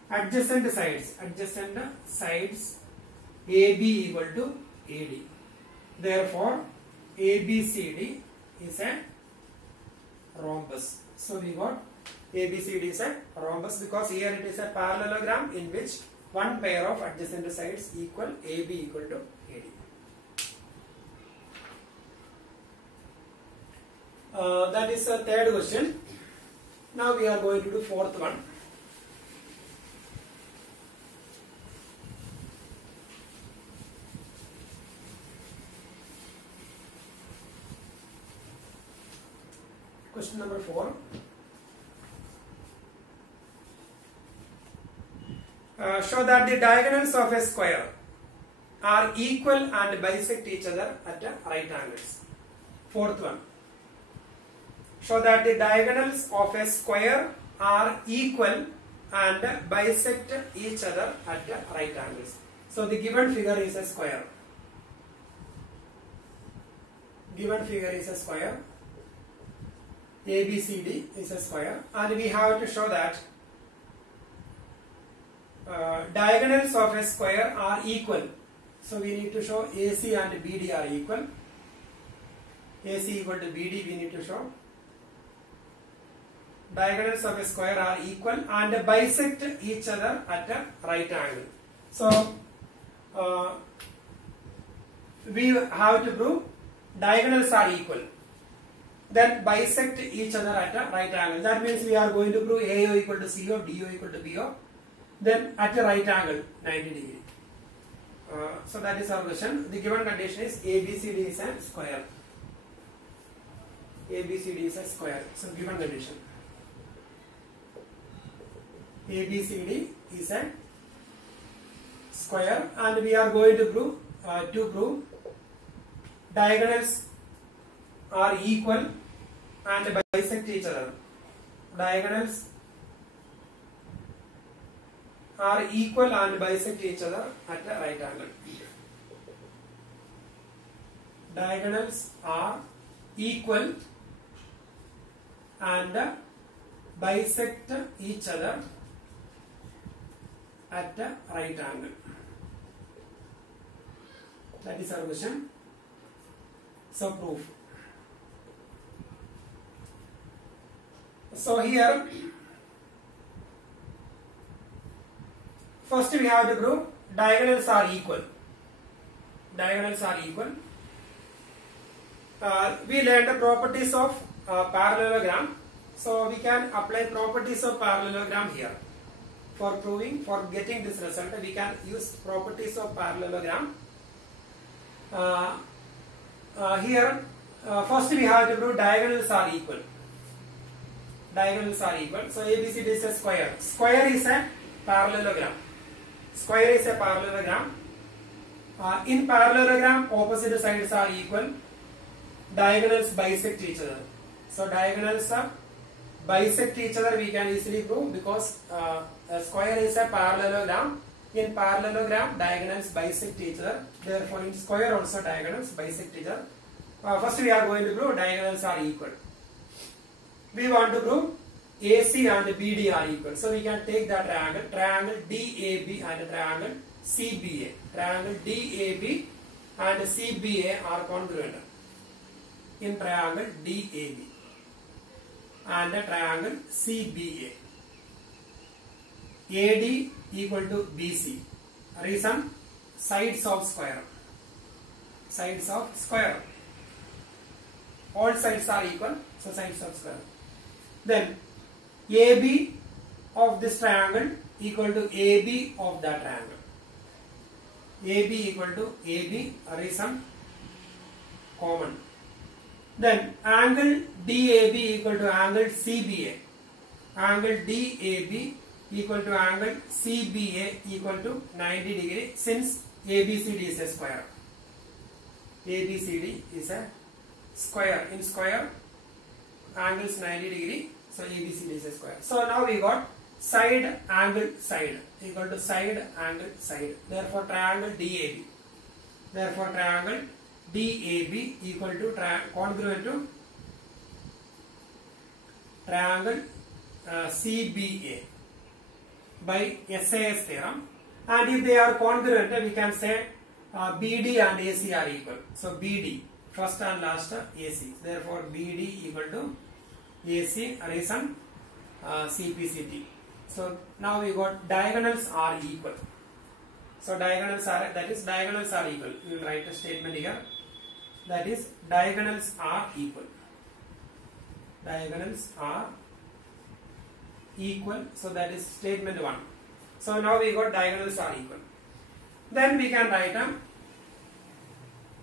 adjacent sides AB equal to AD. Therefore, ABCD is a rhombus. So we got ABCD is a rhombus because here it is a parallelogram in which one pair of adjacent sides equal AB equal to AD. That is the third question. Now we are going to do fourth one. Question number 4. Show that the diagonals of a square are equal and bisect each other at right angles. Fourth one. Show that the diagonals of a square are equal and bisect each other at right angles. So the given figure is a square. Given figure is a square. ABCD is a square, and we have to show that diagonals of a square are equal. So we need to show AC and BD are equal. AC equal to BD we need to show. diagonals of a square are equal and bisect each other at a right angle. So we have to prove diagonals are equal, then bisect each other at a right angle. That means we are going to prove AO equal to CO, DO equal to BO, then at a right angle 90 degree. So that is our question. The given condition is ABCD is a square. ABCD is a square. So given condition. ABCD is a square, and we are going to prove diagonals are equal and bisect each other. Diagonals are equal and bisect each other at a right angle. Diagonals are equal and bisect each other at a right angle. That is our question. So proof. So here first we have to prove diagonals are equal. Diagonals are equal. We learned the properties of parallelogram. So we can apply properties of parallelogram here. For proving, for getting this result, we can use properties of parallelogram. Here, first we have to prove diagonals are equal. Diagonals are equal. So ABCD is a square. Square is a parallelogram. Square is a parallelogram. In parallelogram, opposite sides are equal. Diagonals bisect each other. So diagonals bisect each other, we can easily prove, because a square is a parallelogram. In parallelogram, diagonals bisect each other. Therefore, in square also diagonals bisect each other. First we are going to prove diagonals are equal. We want to prove AC and BD are equal. So we can take the triangle DAB and triangle CBA. Triangle DAB and CBA are congruent in triangle DAB and the triangle CBA. AD equal to BC. Reason? Sides of square. Sides of square. All sides are equal, so sides of square. Then AB of this triangle equal to AB of that triangle. AB equal to AB, reason? Common. Then angle DAB equal to angle CBA. Angle DAB equal to angle CBA equal to 90 degree, since ABCD is a square. ABCD is a square. In square, angle is 90 degree, so ABCD is a square. So now we got side angle side equal to side angle side. Therefore triangle DAB. Therefore triangle DAB equal to congruent to triangle CBA by SAS theorem. And if they are congruent, we can say BD and AC are equal. So BD, first and last AC. Therefore BD equal to AC, reason CPCT. So now we got diagonals are equal. So diagonals are, that is diagonals are equal. We will write a statement here. That is diagonals are equal. Diagonals are equal. So that is statement 1. So now we got diagonals are equal. Then we can write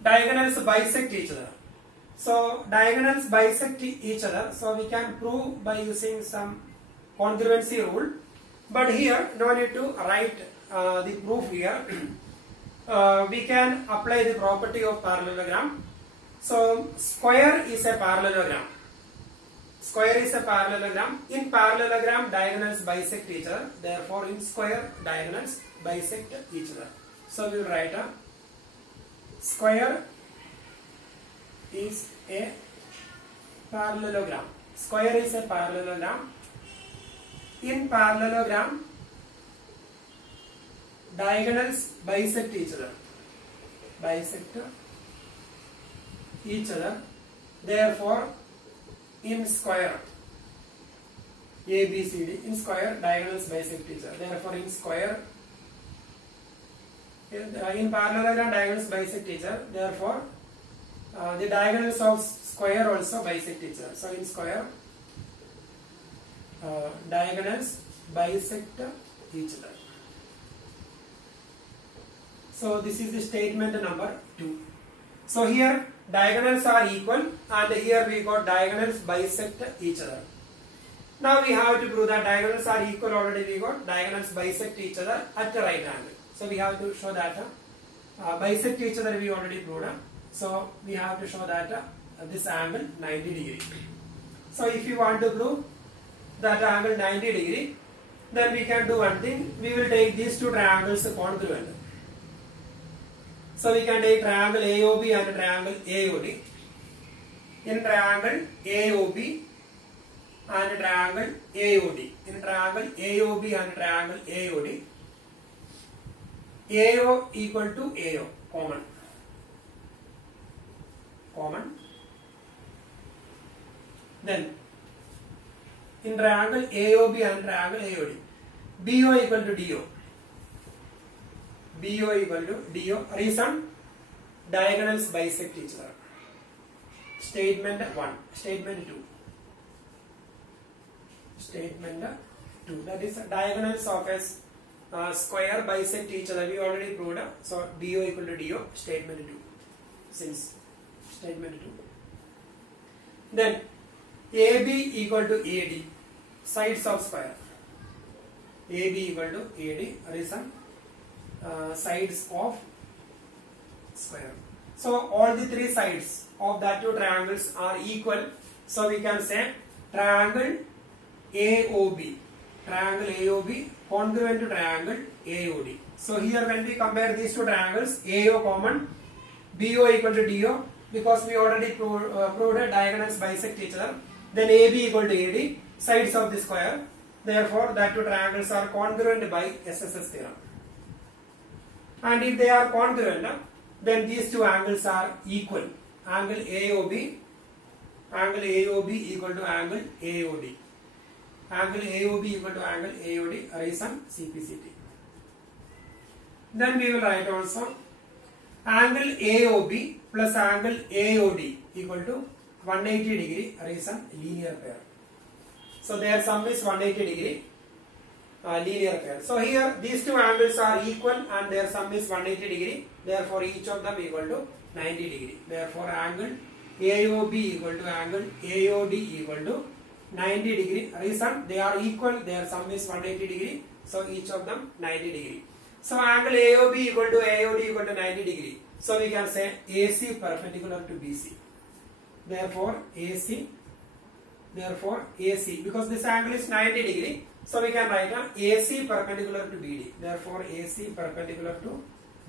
diagonals bisect each other. So diagonals bisect each other. So we can prove by using some congruency rule. But here no need to write the proof here. We can apply the property of parallelogram. So square is a parallelogram. Square is a parallelogram. In parallelogram, diagonals bisect each other. Therefore, in square, diagonals bisect each other. So we will write square is a parallelogram. Square is a parallelogram. In parallelogram, diagonals bisect each other. Bisect each other. Therefore, in square, A, B, C, D. In square, diagonals bisect each other. Therefore, in square, in parallelogram, diagonals bisect each other. Therefore, the diagonals of square also bisect each other. So, in square, diagonals bisect each other. So, this is the statement number 2. So, here diagonals are equal and here we got diagonals bisect each other. Now, we have to prove that diagonals are equal. Already we got diagonals bisect each other at a right angle. So, we have to show that bisect each other we already proved. So, we have to show that this angle 90 degree. So, if you want to prove that angle 90 degree, then we can do one thing. We will take these two triangles congruent. So, we can take triangle AOB and triangle AOD. In triangle AOB and triangle AOD. In triangle AOB and triangle AOD, AO equal to AO, common. Then, in triangle AOB and triangle AOD, BO equal to DO. BO equal to DO. Reason, diagonals bisect each other. Statement 1. Statement 2. Statement 2. That is, diagonals of a square bisect each other. We already proved. So, BO equal to DO. Statement 2. Since statement 2. Then, AB equal to AD. Sides of square. AB equal to AD. Reason, sides of square. So, all the three sides of that two triangles are equal. So, we can say triangle AOB. Triangle AOB congruent to triangle AOD. So, here when we compare these two triangles, AO common, BO equal to DO, because we already proved that diagonals bisect each other. Then AB equal to AD, sides of the square. Therefore, that two triangles are congruent by SSS theorem. And if they are congruent, then these two angles are equal. Angle AOB equal to angle AOD. Angle AOB equal to angle AOD. Reason, CPCT. Then we will write also angle AOB plus angle AOD equal to 180 degree. Reason, linear pair. So their sum is 180 degree. Linear pair. So here these two angles are equal and their sum is 180 degree. Therefore, each of them equal to 90 degree. Therefore, angle AOB equal to angle AOD equal to 90 degree. Reason, they are equal. Their sum is 180 degree. So each of them 90 degree. So angle AOB equal to AOD equal to 90 degree. So we can say AC perpendicular to BC. Therefore, AC. Because this angle is 90 degree. So we can write AC perpendicular to BD. Therefore, AC perpendicular to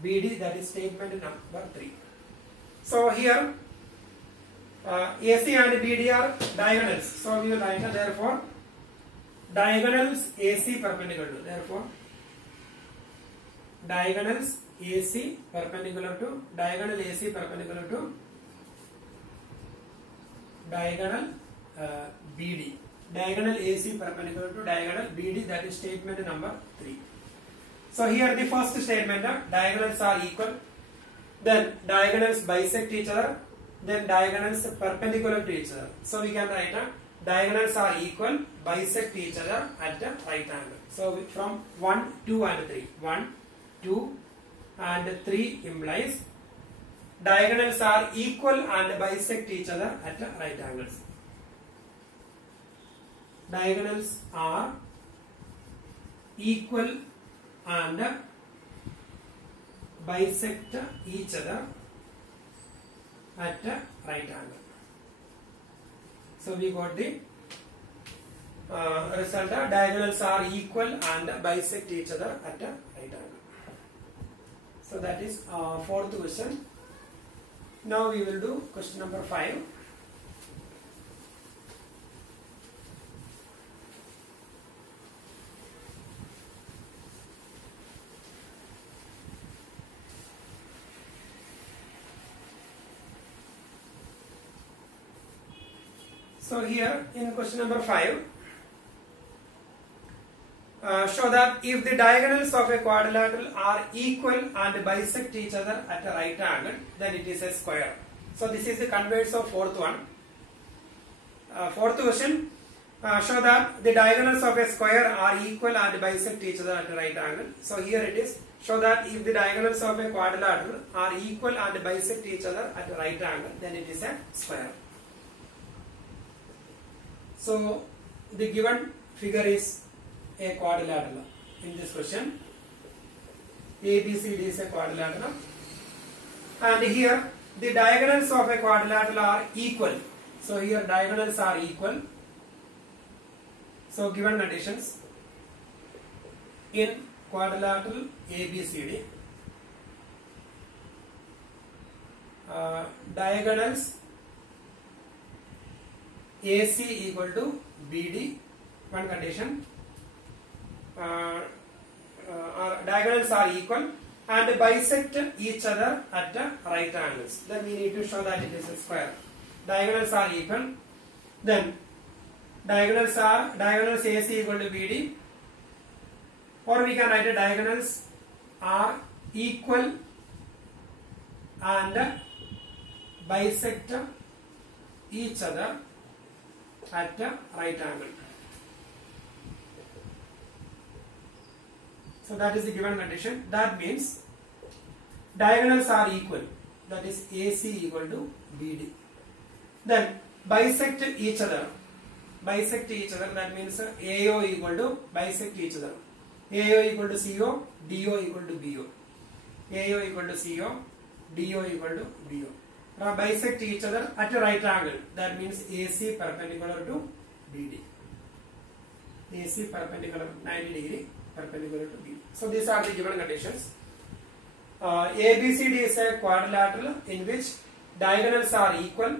BD. That is statement number 3. So here AC and BD are diagonals. So we will write therefore diagonals AC perpendicular to. Therefore, diagonals AC perpendicular to diagonal AC perpendicular to diagonal BD. Diagonal AC perpendicular to diagonal BD. That is statement number 3. So here the first statement, diagonals are equal. Then diagonals bisect each other. Then diagonals perpendicular to each other. So we can write diagonals are equal, bisect each other at a right angle. So from 1, 2 and 3. 1, 2 and 3 implies diagonals are equal and bisect each other at right angles. Diagonals are equal and bisect each other at a right angle. So we got the result. Diagonals are equal and bisect each other at a right angle. So that is fourth question. Now we will do question number 5. So here in question number 5, show that if the diagonals of a quadrilateral are equal and bisect each other at a right angle, then it is a square. So this is the converse of fourth one. Fourth question, show that the diagonals of a square are equal and bisect each other at a right angle. So here it is, show that if the diagonals of a quadrilateral are equal and bisect each other at a right angle, then it is a square. So the given figure is a quadrilateral in this question. ABCD is a quadrilateral, and here the diagonals of a quadrilateral are equal. So here diagonals are equal. So given conditions in quadrilateral ABCD, diagonals AC equal to BD, one condition. Diagonals are equal and bisect each other at right angles. Then we need to show that it is a square. Diagonals are equal. Then diagonals AC equal to BD, or we can write a diagonals are equal and bisect each other at a right angle. So that is the given condition. That means diagonals are equal. That is AC equal to BD. Then bisect each other. Bisect each other. That means AO equal to bisect each other. AO equal to CO. DO equal to BO. AO equal to CO. DO equal to BO. Now bisect each other at a right angle. That means AC perpendicular to BD. AC perpendicular 90 degree perpendicular to BD. So these are the given conditions. ABCD is a quadrilateral in which diagonals are equal,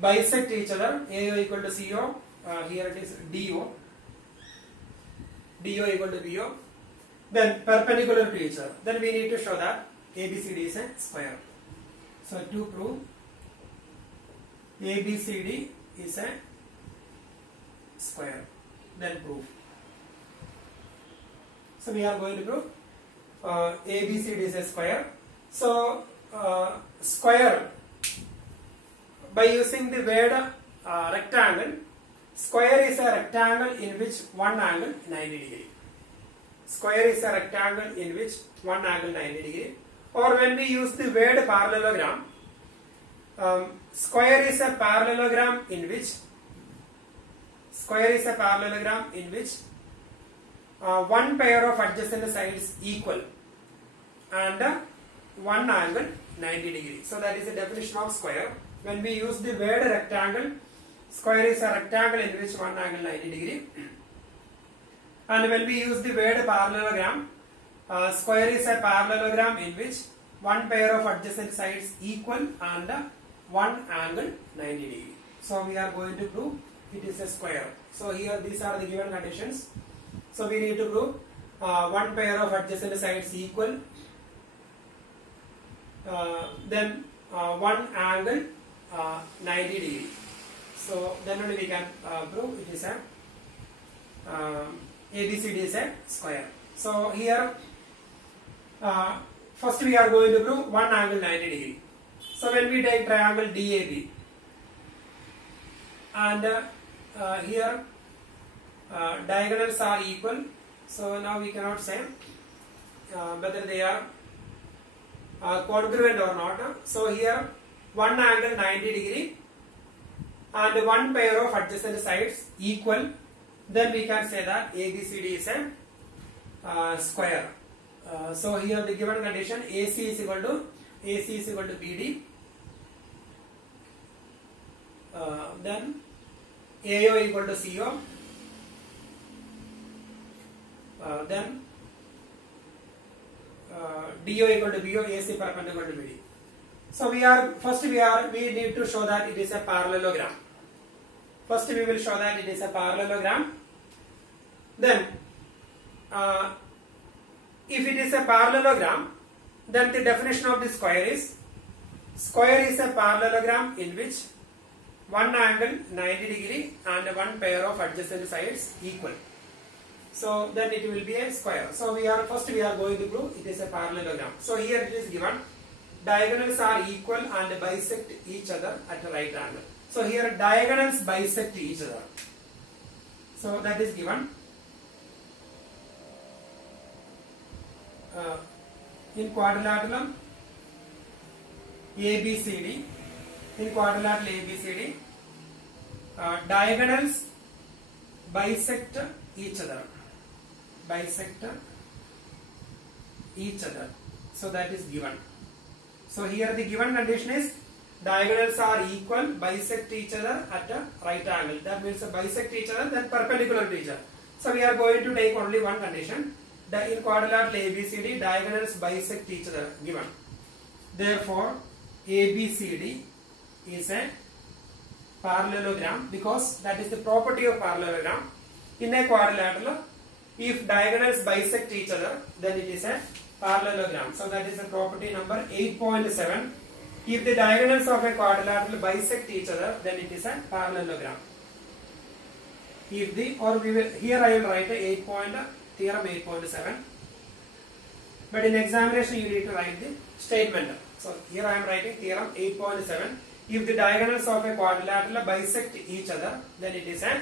bisect each other. AO equal to CO. Here it is DO. DO equal to BO. Then perpendicular to each other. Then we need to show that ABCD is a square. So to prove ABCD is a square, then prove. So we are going to prove ABCD is a square. So square, by using the word rectangle, square is a rectangle in which one angle 90 degree. Square is a rectangle in which one angle 90 degree. Or when we use the word parallelogram, square is a parallelogram in which one pair of adjacent sides equal and one angle 90 degree. So that is the definition of square. When we use the word rectangle, square is a rectangle in which one angle 90 degree. And when we use the word parallelogram, square is a parallelogram in which one pair of adjacent sides equal and one angle 90 degree. So we are going to prove it is a square. So here these are the given conditions. So we need to prove one pair of adjacent sides equal, then one angle 90 degree. So then only we can prove it is a ABCD is a square. So here first we are going to prove one angle 90 degree. So when we take triangle DAB and here diagonals are equal, so now we cannot say whether they are congruent or not. So here one angle 90 degree and one pair of adjacent sides equal, then we can say that ABCD is a square. So here the given condition AC is equal to BD, then AO equal to CO, then DO equal to BO, AC perpendicular to BD. So we need to show that it is a parallelogram. First we will show that it is a parallelogram. Then if it is a parallelogram, then the definition of the square is a parallelogram in which one angle 90 degree and one pair of adjacent sides equal. So then it will be a square. So we are going to prove it is a parallelogram. So here it is given diagonals are equal and bisect each other at a right angle. So here diagonals bisect each other. So that is given. In quadrilateral ABCD, diagonals bisect each other. So that is given. So here the given condition is diagonals are equal, bisect each other at a right angle. That means bisect each other, then perpendicular to each other. So we are going to take only one condition. In quadrilateral ABCD, diagonals bisect each other, given. Therefore, ABCD is a parallelogram because that is the property of parallelogram. In a quadrilateral, if diagonals bisect each other, then it is a parallelogram. So that is the property number 8.7. If the diagonals of a quadrilateral bisect each other, then it is a parallelogram. If the, or we will, here I will write a theorem 8.7. But in examination you need to write the statement. So here I am writing theorem 8.7. If the diagonals of a quadrilateral bisect each other, then it is a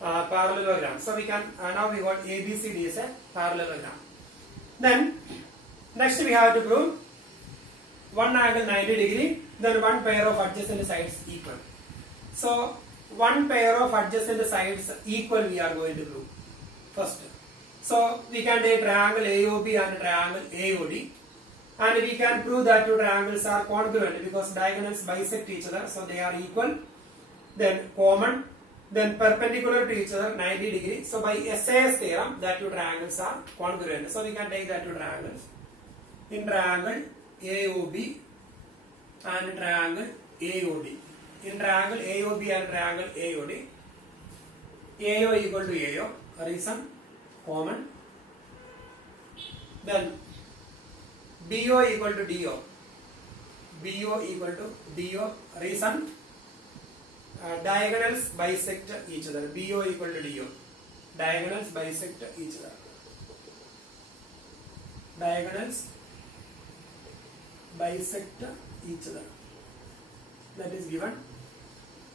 parallelogram. So we can, now we got ABCD is a parallelogram. Then next we have to prove one angle 90 degree, then one pair of adjacent sides equal. So one pair of adjacent sides equal we are going to prove first. So we can take triangle AOB and triangle AOD, and we can prove that two triangles are congruent because diagonals bisect each other, so they are equal. Then common, then perpendicular to each other 90 degree. So by SAS theorem, that two triangles are congruent. So we can take that two triangles. In triangle AOB and triangle AOD. In triangle AOB and triangle AOD, AO equal to AO, reason common. Then BO equal to DO, BO equal to DO, reason diagonals bisect each other, BO equal to DO, diagonals bisect each other, diagonals bisect each other, that is given.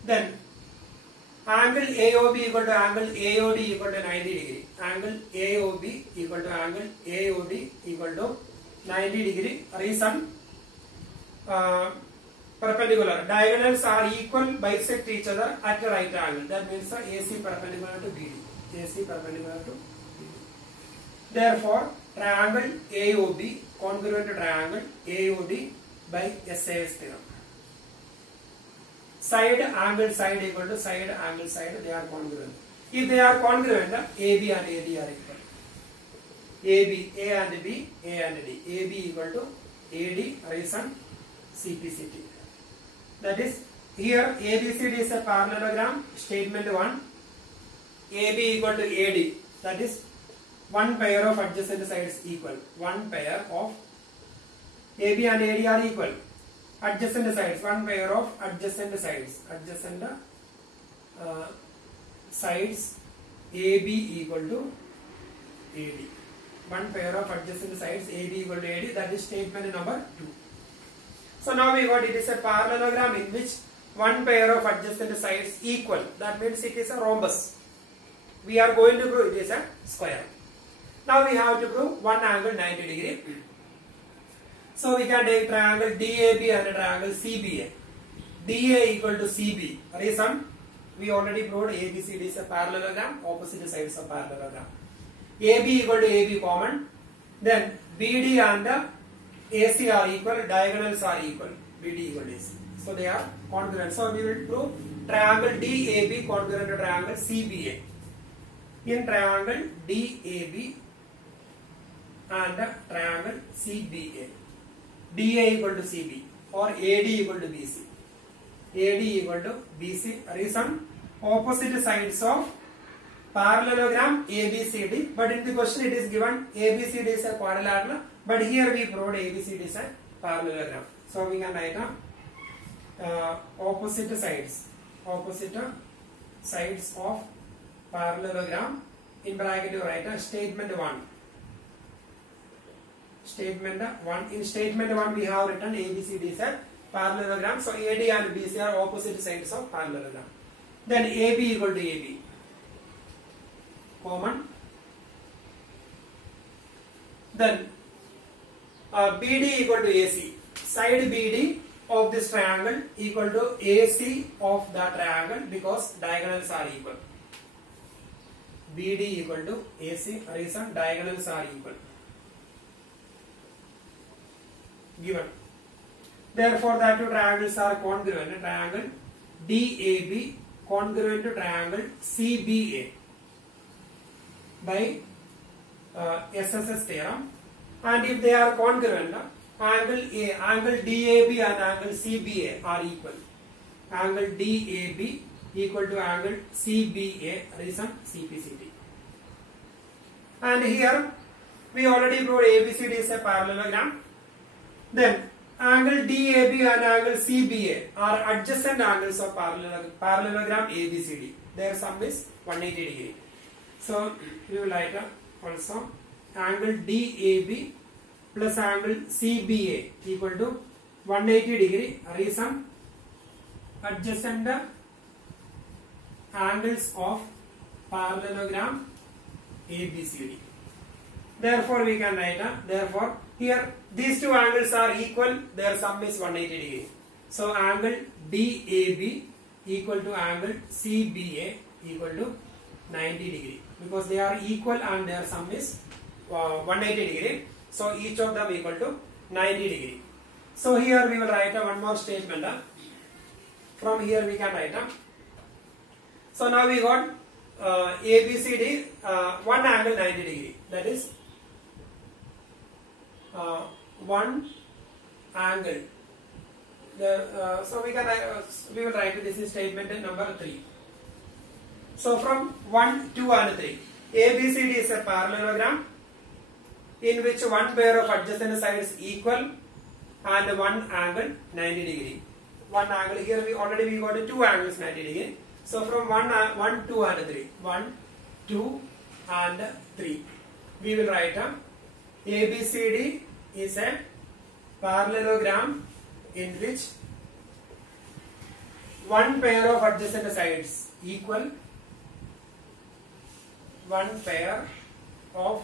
Then angle AOB equal to angle AOD equal to 90 degree, angle AOB equal to angle AOD equal to 90 degree, reason perpendicular, diagonals are equal, bisect each other at a right angle, that means AC perpendicular to BD, AC perpendicular to BD. Therefore triangle AOB congruent to triangle AOD by SAS theorem. Side angle side equal to side angle side, they are congruent. If they are congruent, AB and AD are equal. AB, A and B, A and D. AB equal to AD, reason CPCT. That is, here ABCD is a parallelogram, statement 1. AB equal to AD, that is one pair of adjacent sides equal. One pair of AB and AD are equal. Adjacent sides, one pair of adjacent sides, sides AB equal to AD. One pair of adjacent sides AB equal to AD, that is statement number 2. So now we got it is a parallelogram in which one pair of adjacent sides equal. That means it is a rhombus. We are going to prove it is a square. Now we have to prove one angle 90 degree. So we can take triangle DAB and triangle CBA. DA equal to CB. Reason, we already proved ABCD is a parallelogram, opposite sides of parallelogram. AB equal to AB common. Then BD and AC are equal, diagonals are equal. BD equal to AC. So they are congruent. So we will prove triangle DAB congruent to triangle CBA. In triangle DAB and triangle CBA, DA equal to CB or AD equal to BC. AD equal to BC. Reason, opposite sides of parallelogram ABCD, but in the question it is given ABCD is a quadrilateral, but here we proved ABCD is a parallelogram. So we can write opposite sides opposite sides of parallelogram. In bracket you write statement 1. Statement 1. In statement 1 we have written ABCD is a parallelogram. So AD and BC are opposite sides of parallelogram. Then AB equal to AB. Common. Then BD equal to AC. Side BD of this triangle equal to AC of the triangle because diagonals are equal. BD equal to AC, reason diagonals are equal. Given. Therefore, the two triangles are congruent. Triangle DAB congruent to triangle CBA by SSS theorem. And if they are congruent, angle DAB and angle CBA are equal. Angle DAB equal to angle CBA, reason CPCT. And here we already proved ABCD is a parallelogram. Then angle DAB and angle CBA are adjacent angles of parallelogram ABCD. Their sum is 180 degree. So we will write also angle DAB plus angle CBA equal to 180 degree. Reason adjacent angles of parallelogram ABCD. Therefore we can write therefore here these two angles are equal, their sum is 180 degree. So angle DAB equal to angle CBA equal to 90 degree because they are equal and their sum is 180 degree. So each of them equal to 90 degree. So here we will write one more statement. From here we can write. So now we got ABCD one angle 90 degree. That is one angle. So we will write this is statement number 3. So from 1, 2 and 3, ABCD is a parallelogram in which one pair of adjacent sides equal and one angle 90 degree. One angle here we got two angles 90 degree. So from 1, 2 and 3, 1, 2 and 3, we will write ABCD is a parallelogram in which one pair of adjacent sides equal, one pair of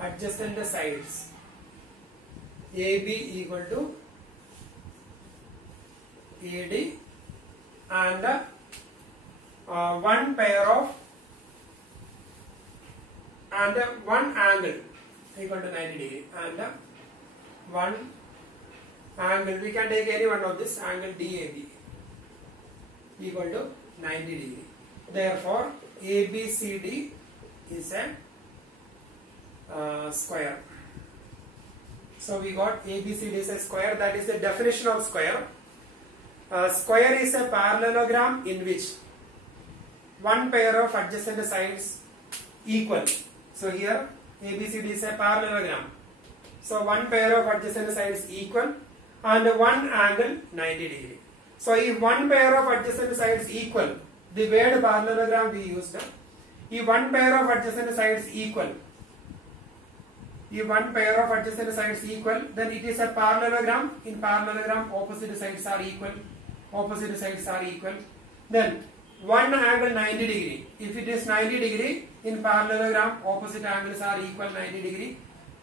adjacent sides AB equal to AD and one pair of and one angle equal to 90 degree and one angle, we can take any one of this angle DAB equal to 90 degree. Therefore ABCD is a square. So we got ABCD is a square. That is the definition of square. Square is a parallelogram in which one pair of adjacent sides equal. So here ABCD is a parallelogram. So one pair of adjacent sides equal and one angle 90 degree. So if one pair of adjacent sides equal, the word parallelogram we used. If one pair of adjacent sides equal, if one pair of adjacent sides equal, then it is a parallelogram. In parallelogram, opposite sides are equal. Opposite sides are equal. Then one angle 90 degree. If it is 90 degree, in parallelogram, opposite angles are equal 90 degree.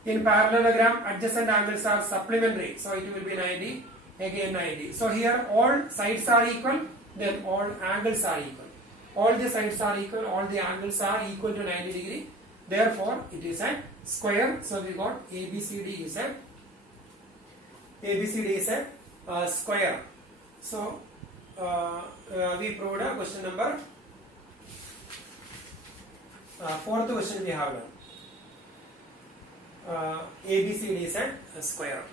In parallelogram, adjacent angles are supplementary. So it will be 90, again 90. So here all sides are equal, then all angles are equal. All the sides are equal, all the angles are equal to 90 degree. Therefore, it is a square. So we got ABCD is a square. So we proved question number 4th question we have done. ABCD is a square.